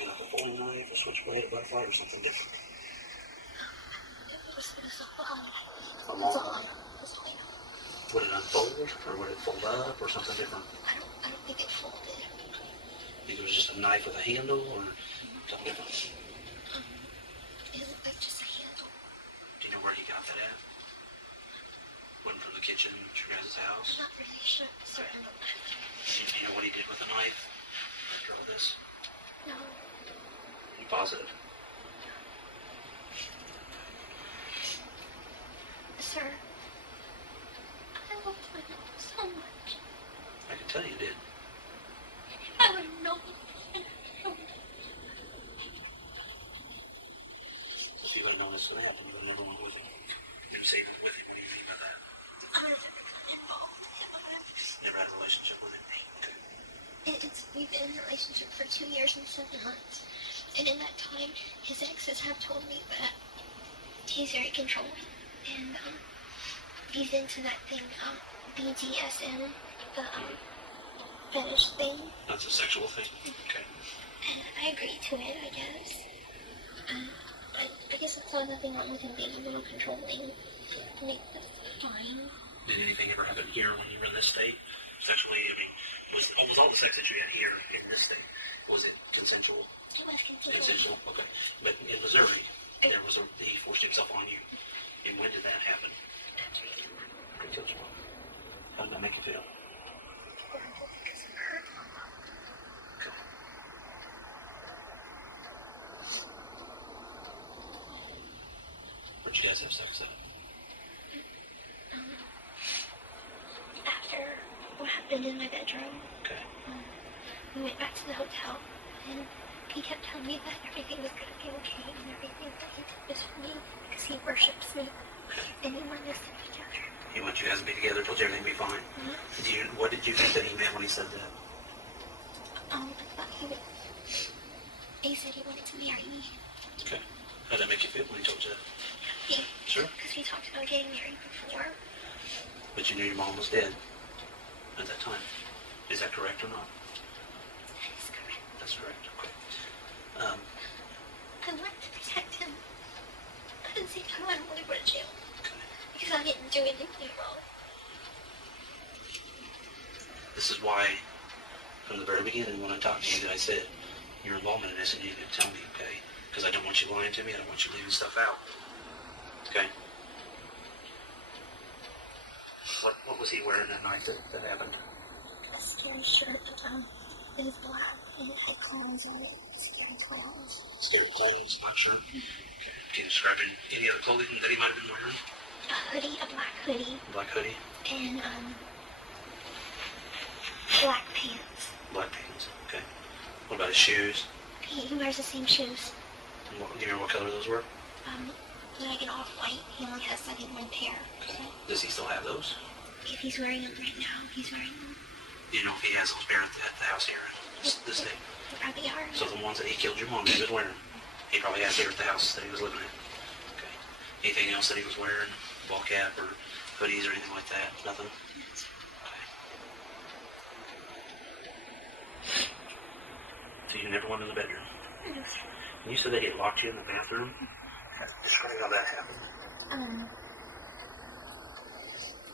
Like a bowling knife, a switchblade, a butterfly, or something different? It was a long. A long knife. Would it unfold, or would it fold up, or something different? I don't think it folded. Think it was just a knife with a handle, or something different? It looked like just a handle. Do you know where he got that at? Wasn't from the kitchen at your guys' house? I'm not really sure. Certain. Do you know what he did with the knife after all this? No. You positive? Sir, I loved my mom so much. I can tell you did. I would have known. If you would have known this would happen, you would have never went with him. You didn't say he went with him. What do you mean by that? I was involved. Never had a relationship with him. We've been in a relationship for 2 years and 7 months. And in that time, his exes have told me that he's very controlling. And he's into that thing, BDSM, the fetish thing. That's a sexual thing? Okay. And I agreed to it, I guess. I guess I saw nothing wrong with him being a little controlling. I mean, that's fine. Did anything ever happen here when you were in this state? Sexually, I mean, was all the sex that you had here in this state, was it consensual? It was consensual. Consensual, okay. But in Missouri, there was he forced himself on you. And when did that happen? Who killed your mom? How did that make you feel? Horrible because it hurt. Okay. Where'd you guys have sex at? After what happened in my bedroom, Okay. we went back to the hotel, and he kept telling me that everything was going to be okay, and everything that he did was for me, because he worships me, and he wanted us to be together. He wanted you guys to be together, told you everything would be fine. What did you think that he meant when he said that? I thought he said he wanted to marry me. Okay. How did that make you feel when he told you that? Happy. Sure. Because we talked about getting married before. But you knew your mom was dead at that time. Is that correct or not? That is correct. That's correct. Okay. This is why, from the very beginning, when I talked to you, I said, your involvement in this, and you need to tell me, okay? Because I don't want you lying to me. I don't want you leaving stuff out. Okay? What was he wearing that night that happened? A skin shirt, it was black, and it had clones in it. Skin clones. Skin clones, black shirt. Okay. Can you describe any other clothing that he might have been wearing? A hoodie, a black hoodie. Black hoodie? And, black pants. Black pants, okay. What about his shoes? He wears the same shoes. Do you remember what color those were? Like an off-white. He only has like one pair. Okay. Does he still have those? If he's wearing them right now, he's wearing them. Do you know if he has those pair at the house here this day? They probably are. So the ones that he killed your mom, he was wearing, he probably has here at the house that he was living in. Okay. Anything else that he was wearing? Ball cap or hoodies or anything like that? Nothing? Okay. So you never went in the bedroom? No, sir. And you said that he locked you in the bathroom? Describe how that happened.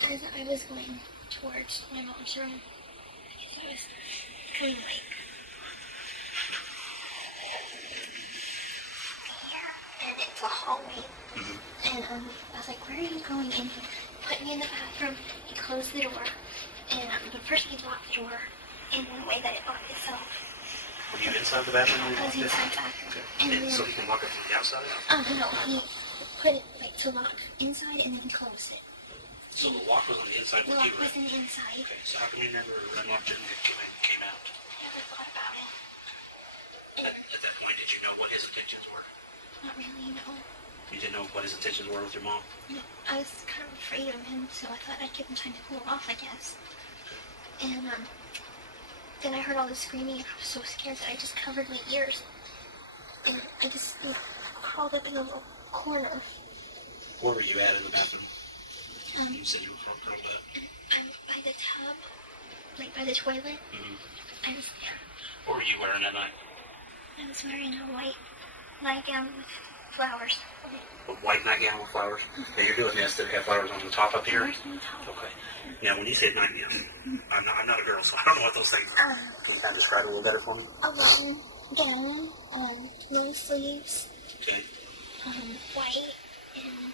As I was going towards my mom's room, because I was coming like here, and it's a hallway. And I was like, where are you going? And he put me in the bathroom, he closed the door, and but first he locked the door in the way that it locked itself. Were you inside the bathroom? I was inside the bathroom. Okay. And then, so he can lock it from the outside? no, he put it like to lock inside and then he closed it. So the lock was on the inside The when you lock were was in the inside. Okay, so how come you never unlocked it and came out? Never thought about it. At that point, did you know what his intentions were? Not really, no. You didn't know what his intentions were with your mom? No, I was kind of afraid of him, so I thought I'd give him time to cool off, I guess. And, then I heard all the screaming, and I was so scared that I just covered my ears. And I just crawled up in a little corner. Where were you at in the bathroom? You Um, said you were curled up. I'm by the tub, like by the toilet. I was there. What were you wearing that night? I was wearing a white nightgown with flowers. A white nightgown with flowers? Yeah, you're doing this. Did it have flowers on the top up here? Flowers on the top. Okay. Now, when you said nightgown, I'm not a girl, so I don't know what those things are. Can you kind of describe it a little better for me? A long gown, long sleeves, Okay. white, and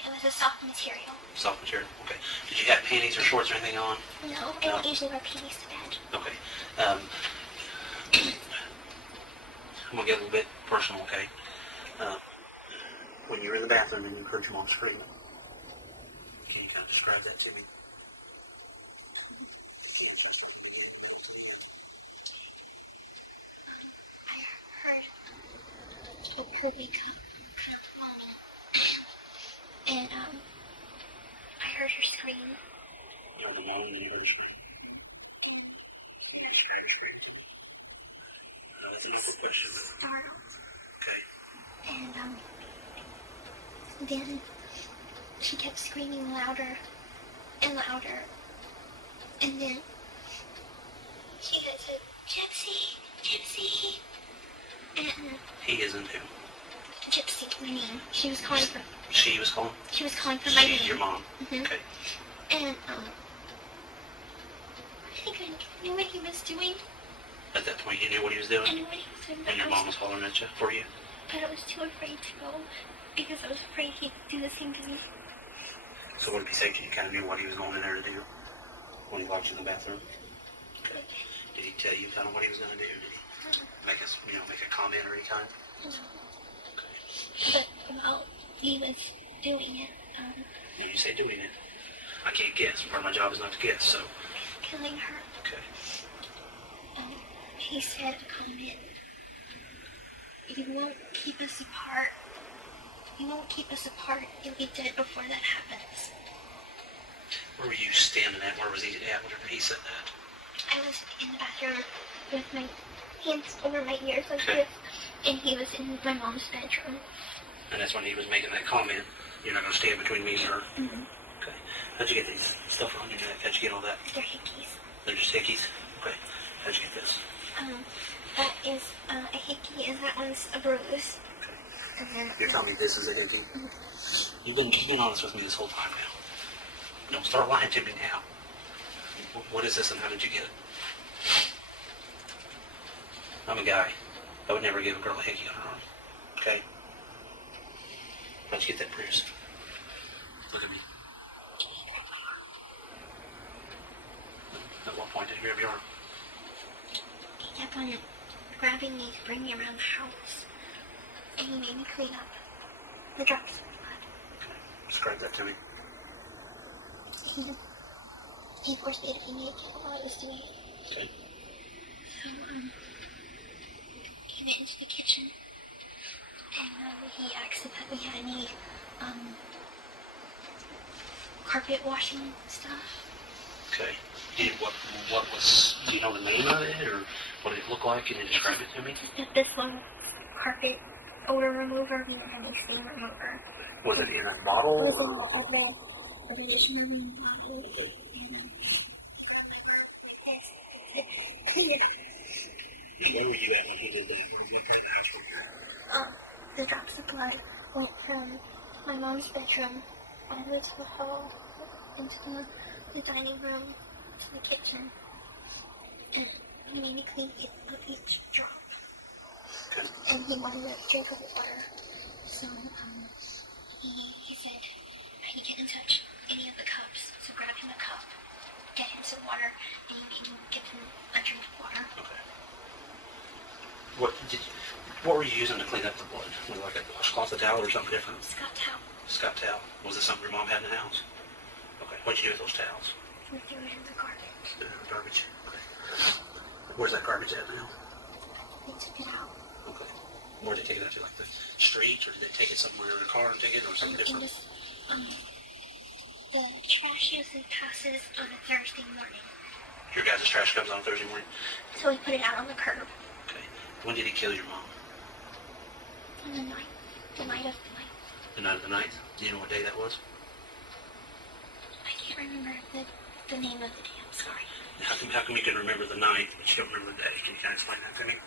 it was a soft material. Soft material. Okay. Did you have panties or shorts or anything on? No, I don't usually wear panties to bed. Okay. I'm going to get a little bit personal, okay? When you were in the bathroom and you heard your mom scream, can you kind of describe that to me? I heard me kind of moaning. And, I heard her scream. You heard the mom and you heard her scream. That's a good question. Okay. And, then she kept screaming louder and louder. And then she said, Gypsy, Gypsy. And He isn't who? Gypsy, my name. She was calling for. She was calling? She was calling for my name. She's your mom. Mhm. Okay. And I think I knew what he was doing. At that point, you knew what he was doing? I knew what he was doing, but And your mom was hollering at you for you? But I was too afraid to go because I was afraid he'd do the same to me. So would it be safe that you kind of knew what he was going in there to do when he locked you in the bathroom? Okay. Did he tell you kind of what he was going to do? Did he make a comment or any kind? No. But while he was doing it, When you say doing it, I can't guess. Part of my job is not to guess, so. killing her, Okay. he said a comment. You won't keep us apart. You won't keep us apart. You'll be dead before that happens. Where were you standing at? Where was he at whenever he said that? I was in the bathroom with my hands over my ears like Okay. this, and he was in my mom's bedroom. And that's when he was making that comment. You're not going to stand between me and her. Mm-hmm. Okay. How'd you get these stuff on your neck? How'd you get all that? They're hickeys. They're just hickeys? Okay. How'd you get this? That is a hickey, and that one's a bruise. Okay. You're telling me this is a hickey? You've been honest with me this whole time now. Don't start lying to me now. What is this and how did you get it? I'm a guy. I would never give a girl a hickey on her arm. Okay? How'd you get that bruise? Look at me. At what point did you grab your arm? He kept on grabbing me to bring me around the house. And he made me clean up the drops of blood. Okay. Describe that to me. He forced me to be naked while I was doing it. Okay. So, he went into the kitchen, and he asked if we had any, carpet washing stuff. Okay. What was, do you know the name of it, or what did it look like? Can you describe it to me? Just this one carpet odor remover and a steam remover. Was it in a bottle? It was in a red revolution bottle. Where were you at when he did that? What kind of house were you in? The drops of blood went from my mom's bedroom all the way to the hall, into the dining room, to the kitchen. And he made me clean each drop. Good. And he wanted to drink of the water. So, he said I could get in touch any of the cups. So grab him a cup, get him some water, and he made me give him a drink of water. Okay. What were you using to clean up the blood? Was it like a washcloth, a towel, or something different? Scott towel. Scott towel. Was it something your mom had in the house? Okay. What'd you do with those towels? We threw it in the garbage. Garbage. Okay. Where's that garbage at now? They took it out. Okay. Where did they take it out to? Like the street, or did they take it somewhere in a car and take it, or something different? The trash usually passes on a Thursday morning. Your guys' trash comes on Thursday morning? So we put it out on the curb. Okay. When did he kill your mom? On the night. The night of the night. The night of the night? Do you know what day that was? I can't remember the name of the day. I'm sorry. How come you can remember the night, but you don't remember the day? Can you kind of explain that to me?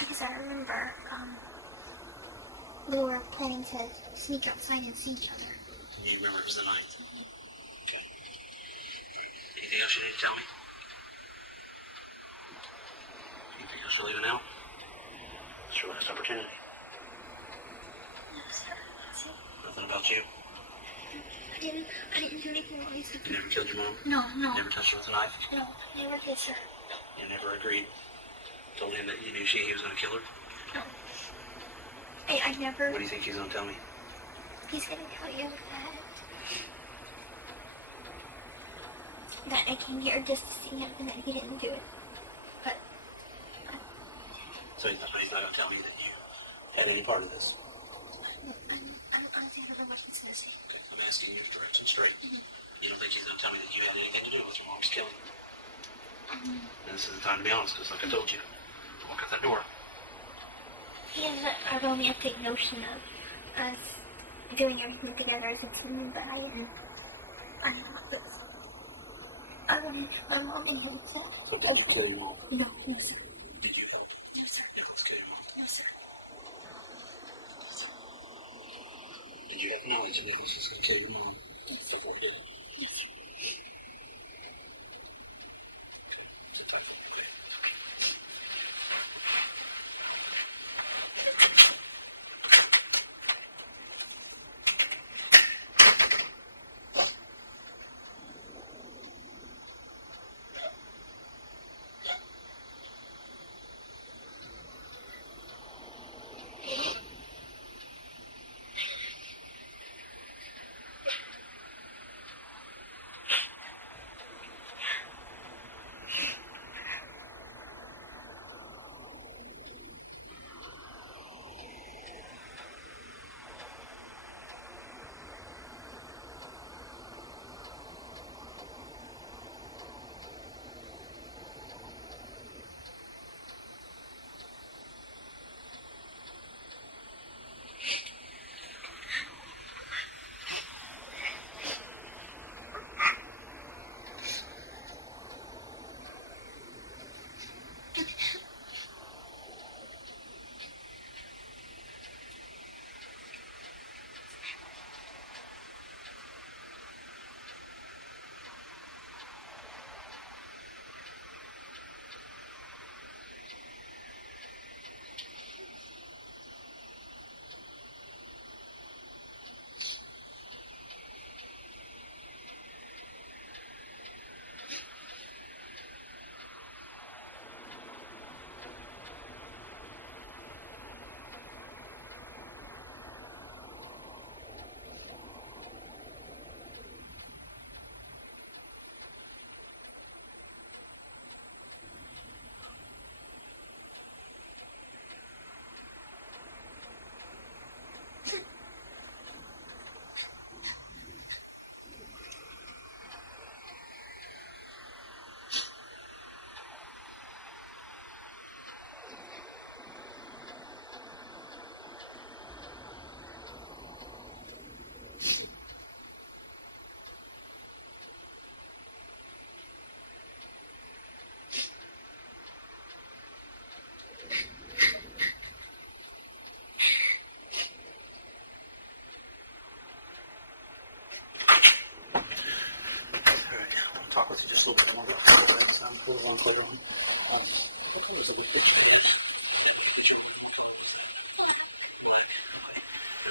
Because I remember we were planning to sneak outside and see each other. Can you remember it was the night? Okay. Anything else you need to tell me? Anything else you're leaving out? It's your last opportunity. No, sir. That's it. Nothing about you? I didn't do anything wrong. You never killed your mom? No. Never touched her with a knife? No, I never did, sir. You never agreed? Told him that you knew he was going to kill her? No. I never... What do you think he's going to tell me? He's going to tell you that I came here just to see him and that he didn't do it. But... So he's not going to tell me that you had any part of this? I don't think I've ever much been to say. Okay, I'm asking you direct and straight. You don't think he's going to tell me that you had anything to do with your mom's killing? And this is the time to be honest, because like I told you, walk out that door. He has a romantic notion of us doing everything together as a team, but I didn't. I'm not this. I wanted my mom and him to... So did you kill your mom? No, sir. Did you help? No, sir. Nicholas kill your mom? No, sir. Did you have knowledge that Nicholas was going to kill your mom? Yes. Before he did it? Yes, sir. Sit tight.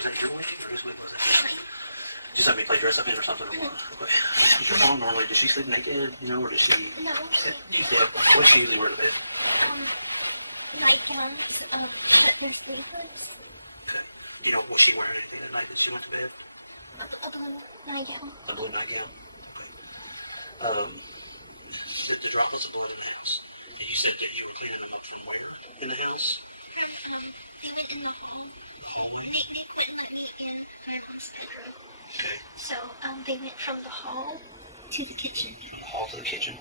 Was that your wig or whose wig was it? Just have me play dress up in or something or what? Okay. Your mom normally, does she sleep naked, you know, or does she? No. What's she usually wear to bed? Nightgowns, certain sleepers. Okay. You know, was she wearing anything at night that she went to bed? Nightgown. A blue nightgown. With the droplets of blood in the house. And you said that you were cleaning them up from where in the house? Okay. So, they went from the hall to the kitchen. From the hall to the kitchen.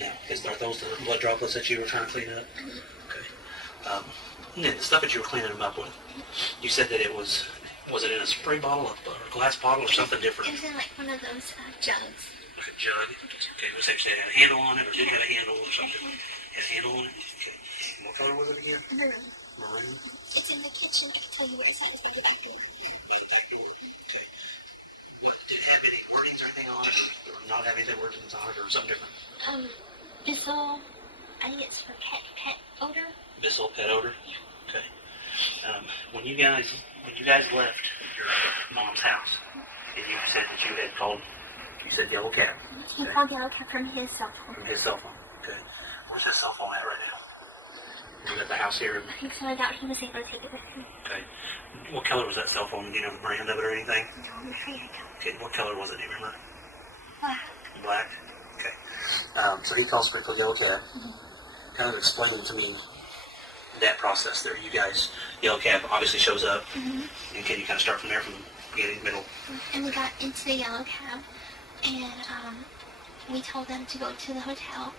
Now, are those the blood droplets that you were trying to clean up? Okay. And then the stuff that you were cleaning them up with, you said that it was it in a spray bottle or a glass bottle or something different? It was in like one of those jugs. Like a jug? Okay, was it had a handle on it or didn't have a handle or something? Had a handle on it? Okay. And what color was it again? Maroon. Maroon? It's in the kitchen. I can tell you where it's at. It's by the back door. By the back door? Okay. Did it have any wordings or anything on it? Or not have anything wordings on it or something different? Bissell, I think it's for pet odor. Bissell pet odor? Yeah. Okay. When you guys left your mom's house, and you said that you had called, you said Yellow Cab. He called Yellow Cab from his cell phone. From his cell phone. Okay. Where's his cell phone at right now? Is it at the house here? I think so. I doubt he was able to take it with him. Okay. What color was that cell phone? Do you know the brand of it or anything? No, I'm afraid I don't. Okay. What color was it? Do you remember? Black. Black. Okay. So he calls Sprinkle Yellow Cab. Kind of explaining to me that process there. You guys, Yellow Cab obviously shows up. And can you kind of start from there, from the beginning, middle? And we got into the Yellow Cab, and we told them to go to the hotel.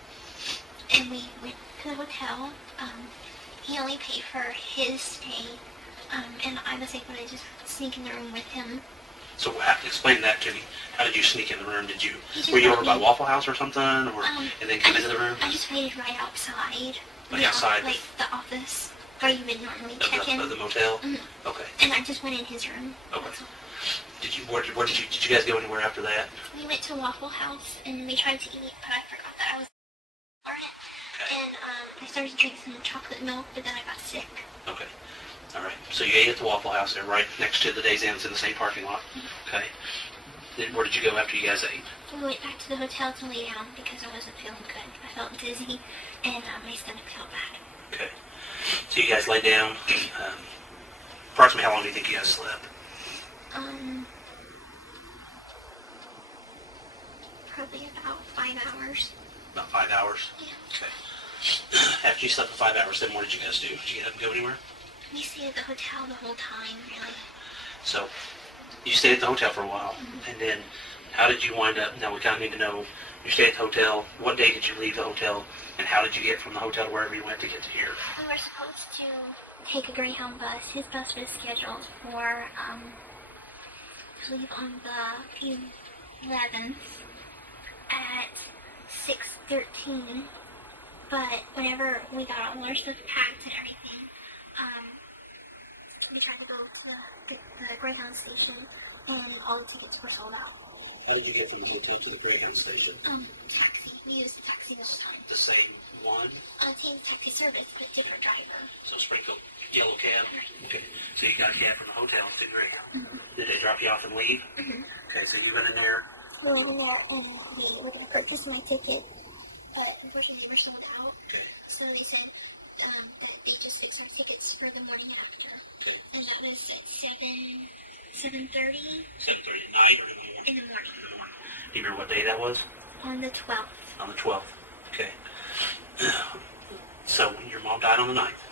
And we went to the hotel. He only paid for his stay, and I was able to just sneak in the room with him. So explain that to me. How did you sneak in the room? Were you brought over by me- Waffle House or something, or and then come into the room? I just waited right outside. Like outside? Like the office where you would normally check in. Of the motel? Mhm. Okay. And I just went in his room. Okay. That's all. Did you guys go anywhere after that? We went to Waffle House and we tried to eat, but I forgot that I was and I started to drink some chocolate milk, but then I got sick. Okay. All right. So you ate at the Waffle House there, right next to the Days Inn's in the same parking lot. Okay. Then where did you go after you guys ate? We went back to the hotel to lay down because I wasn't feeling good. I felt dizzy and my stomach felt bad. Okay. So you guys laid down. Approximately how long do you think you guys slept? Probably about 5 hours. About 5 hours? Yeah. Okay. After you slept for 5 hours, then what did you guys do? Did you get up and go anywhere? We stayed at the hotel the whole time, really. So you stayed at the hotel for a while, and then how did you wind up? Now we kind of need to know. You stayed at the hotel. What day did you leave the hotel, and how did you get from the hotel to wherever you went to get to here? We were supposed to take a Greyhound bus. His bus was scheduled for, I believe on the 11th at 6:13. But whenever we got all our stuff packed and everything, we tried to go to the Greyhound station, and all the tickets were sold out. How did you get from the hotel to the Greyhound station? Taxi. We used the taxi the whole time. The same one? Same taxi service, but different driver. So Sprinkle Yellow Cab? Okay. So you got a cab from the hotel to Greyhound. Did they drop you off and leave? Okay, so you went in there. We went in there and we were going to purchase my ticket, but unfortunately they were sold out. Okay. So they said that they just fixed our tickets for the morning after. Okay. And that was at 7:30 7:30 at night or in the morning? in the morning. Do you remember what day that was? On the 12th. On the 12th. Okay. So your mom died on the 9th.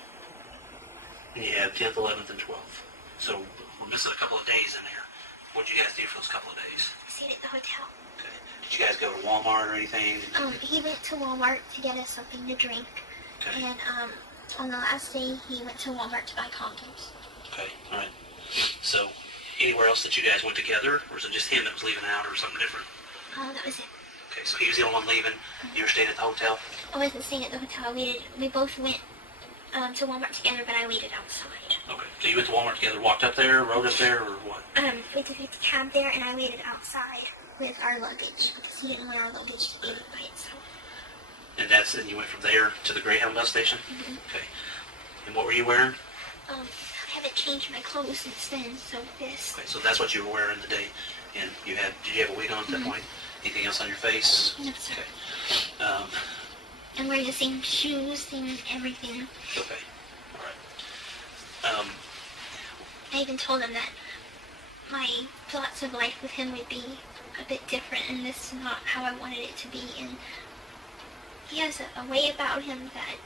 And you have 10th, 11th, and 12th. So we're missing a couple of days in there. What did you guys do for those couple of days? We stayed at the hotel. Okay. Did you guys go to Walmart or anything? He went to Walmart to get us something to drink. Okay. And on the last day, he went to Walmart to buy condoms. Okay. All right. So anywhere else that you guys went together, or was it just him that was leaving out, or something different? That was it. Okay. So he was the only one leaving. You were staying at the hotel. I wasn't staying at the hotel. We both went to Walmart together, but I waited outside. Okay. So you went to Walmart together, walked up there, rode up there, or what? We took a cab there, and I waited outside with our luggage because he didn't want our luggage to be by itself. And then you went from there to the Greyhound bus station? Okay. And what were you wearing? I haven't changed my clothes since then, so this. Okay, so that's what you were wearing today, and did you have a wig on at that point? Anything else on your face? No, sir. Okay. I'm wearing the same shoes, same everything. Okay. All right. I even told him that my thoughts of life with him would be a bit different, and this is not how I wanted it to be. And he has a way about him that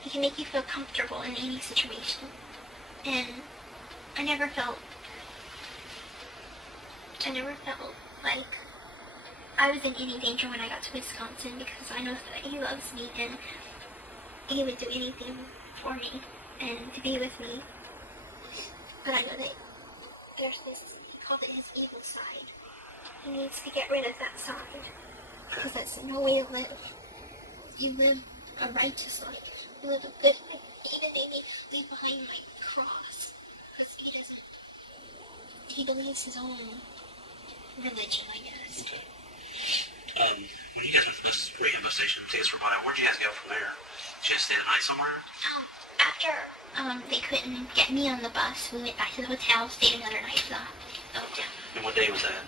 he can make you feel comfortable in any situation. And I never felt like I was in any danger when I got to Wisconsin, because I know that he loves me and he would do anything for me and to be with me. But I know that there's this, he called it his evil side. He needs to get rid of that side, because that's no way to live. You live a righteous life. You live a good life. He even made me leave behind my cross, because he believes his own religion, I guess. Okay. When you guys went to the bus station, tickets were bought out, where'd you guys go from there? Did you guys stay the night somewhere? After they couldn't get me on the bus, we went back to the hotel, stayed another night at the hotel. And what day was that?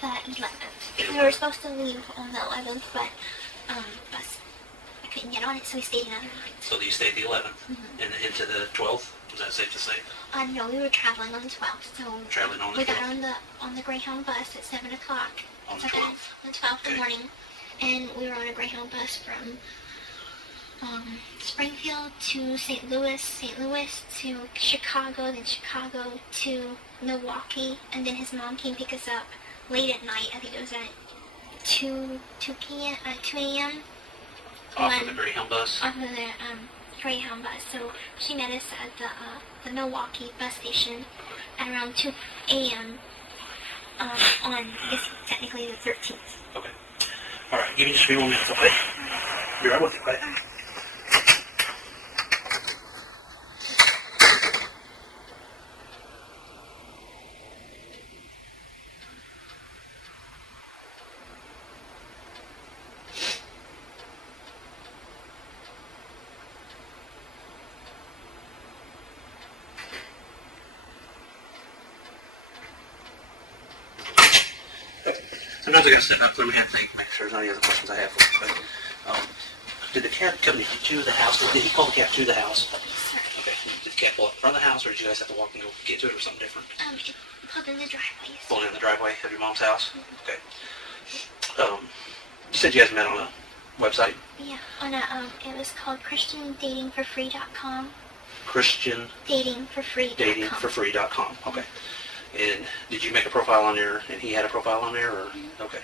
The 11th. We were supposed to leave on the 11th, but bus, I couldn't get on it, so we stayed another night. So you stayed the 11th and into the 12th? Is that safe to say? No, we were traveling on the 12th, so traveling on the 12th. We got on the Greyhound bus at 7 o'clock. On the 12th? On the 12th in the morning, and we were on a Greyhound bus from Springfield to St. Louis to Chicago, then Chicago to Milwaukee, and then his mom came pick us up late at night. I think it was at 2 a.m. Off of the Greyhound bus? Off of the Greyhound bus. So she met us at the Milwaukee bus station at around 2 a.m. On, I guess, technically the 13th. Okay. All right, give me just a few more minutes, okay? Be right with you, okay? Sometimes I gotta step out through we have to think, make sure there's not any other questions I have for you. But, did the cab come to get you to the house, or did he call the cab to the house? Okay. Did the cab pull up in front of the house, or did you guys have to walk and go get to it, or something different? It pulled in the driveway. Pulling in the driveway of your mom's house? Okay. You said you guys met on a website? Yeah, on it was called ChristianDatingForFree.com. ChristianDatingForFree.com. Datingforfree.com. Okay. And did you make a profile on there, and he had a profile on there, or? Mm-hmm. Okay.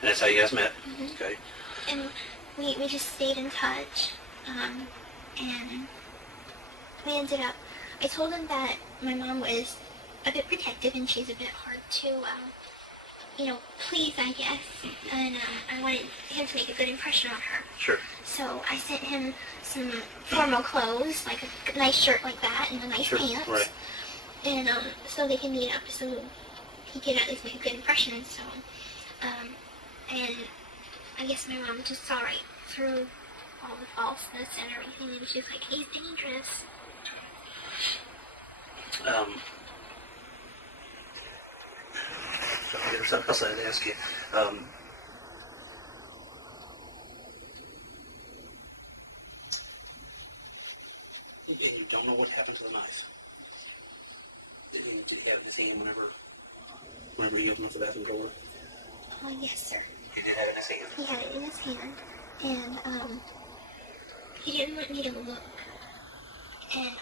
And that's how you guys met? Mm-hmm. Okay. And we just stayed in touch, and we ended up, I told him that my mom was a bit protective, and she's a bit hard to, please, I guess, and I wanted him to make a good impression on her. Sure. So I sent him some formal clothes, like a nice shirt like that, and a nice pants. Right. And so they can meet up, so he could at least make a good impression. So, and I guess my mom just saw right through all the falseness and everything, and she's like, he's dangerous. There's something else I had to ask you. And you don't know what happened to the knife? Did he have it in his hand whenever he opened up the bathroom door? Yes, sir. He did have it in his hand? He had it in his hand, and he didn't want me to look, and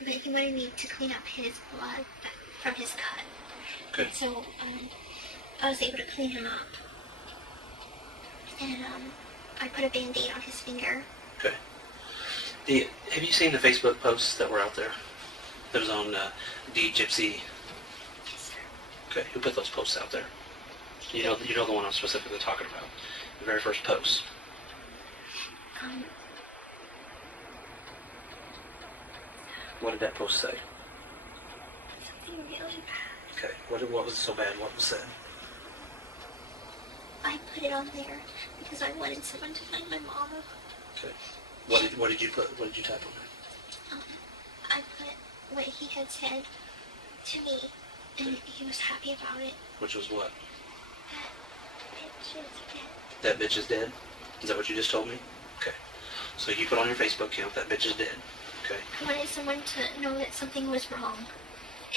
but he wanted me to clean up his blood from his cut. Okay. So I was able to clean him up, and I put a Band-Aid on his finger. Okay. Have you seen the Facebook posts that were out there? That was on Gypsy. Yes, sir. Okay, who put those posts out there? You know the one I'm specifically talking about. The very first post. What did that post say? Something really bad. Okay, what was so bad? What was said? I put it on there because I wanted someone to find my mom. Okay. What did you put? What did you type on there? I put, he had said to me, and he was happy about it. Which was what? That bitch is dead. That bitch is dead? Is that what you just told me? Okay. So you put on your Facebook account, that bitch is dead. Okay. I wanted someone to know that something was wrong.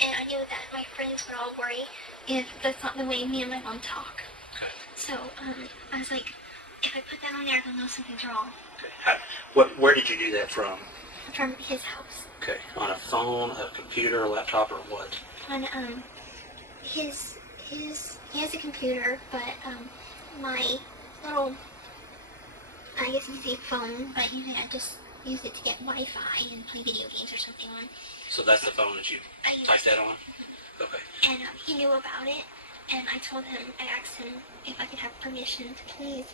And I knew that my friends would all worry if that's not the way me and my mom talk. Okay. So, I was like, if I put that on there, they'll know something's wrong. Okay. Where did you do that from? From his house. Okay. On a phone, a computer, a laptop, or what? On, he has a computer, but, my little, I guess you could say phone, but usually I just use it to get Wi-Fi and play video games or something on. So that's the phone that you typed that on? Okay. And he knew about it, and I told him, I asked him if I could have permission to please,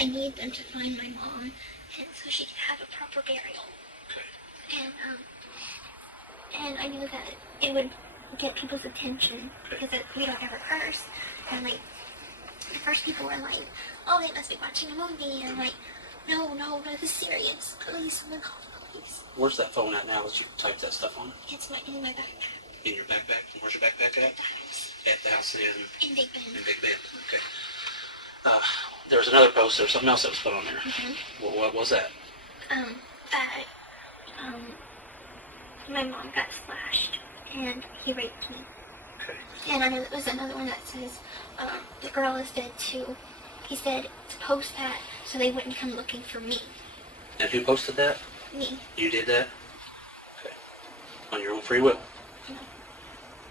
I need them to find my mom, and so she could have a proper burial. Okay. And I knew that it would get people's attention, because we don't ever curse, and like, the first people were like, oh, they must be watching a movie, and I'm like, no, this is serious, please, someone call the police. Where's that phone at now that you typed that stuff on? It's in my backpack. In your backpack? Where's your backpack at? The house. At the house In Big Bend. in Big Bend. Okay. There was another post. There was something else that was put on there. Mm-hmm. What was that? That, my mom got slashed, and he raped me. Okay. And I know there was another one that says, the girl is dead too. He said to post that so they wouldn't come looking for me. And who posted that? Me. You did that? Okay. On your own free will? No.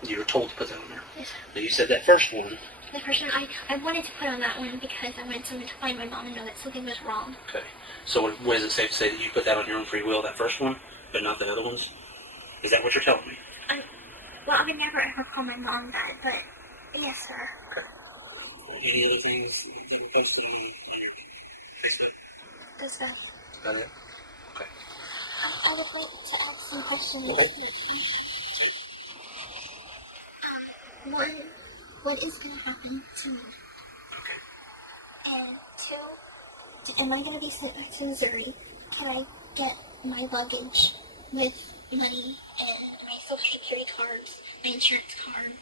You were told to put that on there? Yes. Now you said that first one. The first one, I wanted to put on that one because I wanted someone to find my mom and know that something was wrong. Okay. So is it safe to say that you put that on your own free will, that first one, but not the other ones? Is that what you're telling me? Well, I would never ever call my mom that, but yes, sir. Okay. Any other things you posted on Facebook? The stuff. Is that it? Okay. I would like to ask some questions. One, what is going to happen to me? Okay. And two, am I going to be sent back to Missouri? Can I get my luggage with money and my social security cards, my insurance card,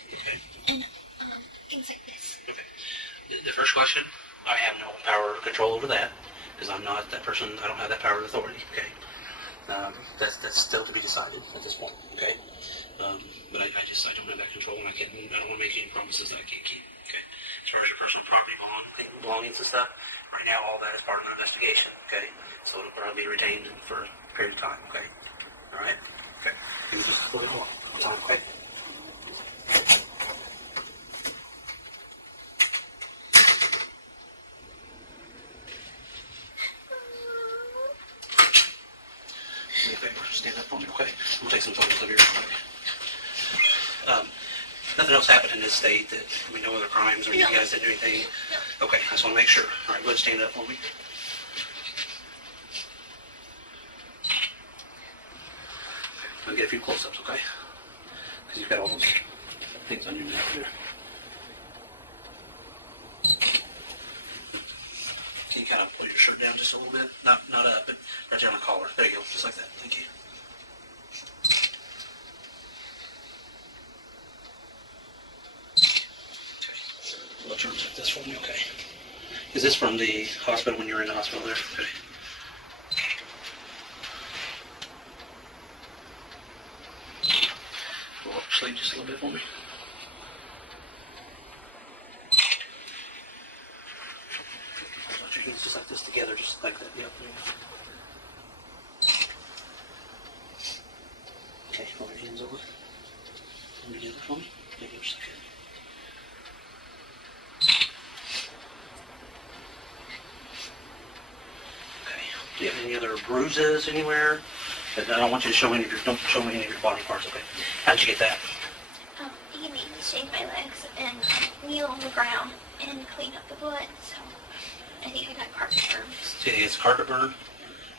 and things like this? Okay. The first question, I have no power or control over that, because I'm not that person. I don't have that power or authority. Okay. That's still to be decided at this point. Okay. But I don't have that control, and I don't want to make any promises that I can't keep. Okay. As far as your personal property belongings and stuff, right now all that is part of an investigation. Okay. So it'll probably be retained for a period of time. Okay. All right. Okay. Give me just a little bit more time. Okay. Stand up for me, okay? We'll take some photos of you real quick. Nothing else happened in this state that we know other crimes or you guys didn't do anything? No. Okay, I just want to make sure. All right, go ahead and stand up for me. Okay, I'll get a few close-ups, okay? Because you've got all those things on your neck there. Can you kind of pull your shirt down just a little bit? Not up, but right there on the collar. There you go, just like that. Thank you. Let's check this for me, okay? Is this from the hospital when you were in the hospital there? Okay. Go up your sleeve just a little bit for me. Put your hands just like this together, just like that. Yep. Okay, hold your hands over. Hold together for me. Maybe just a second. Do you have any other bruises anywhere? I don't want you to show any of your, don't show me any of your body parts, okay? How'd you get that? He made me shave my legs and kneel on the ground and clean up the blood, so I think I got carpet burns. So you think it's a carpet burn?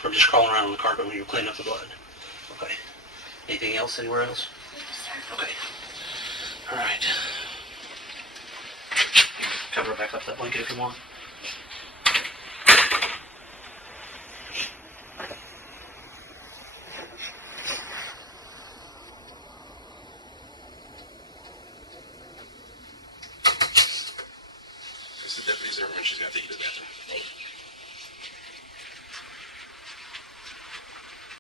Or just crawling around on the carpet when you were cleaning up the blood? Okay. Anything else anywhere else? Okay. All right. Cover it back up that blanket if you want. she's got to take you to the bathroom.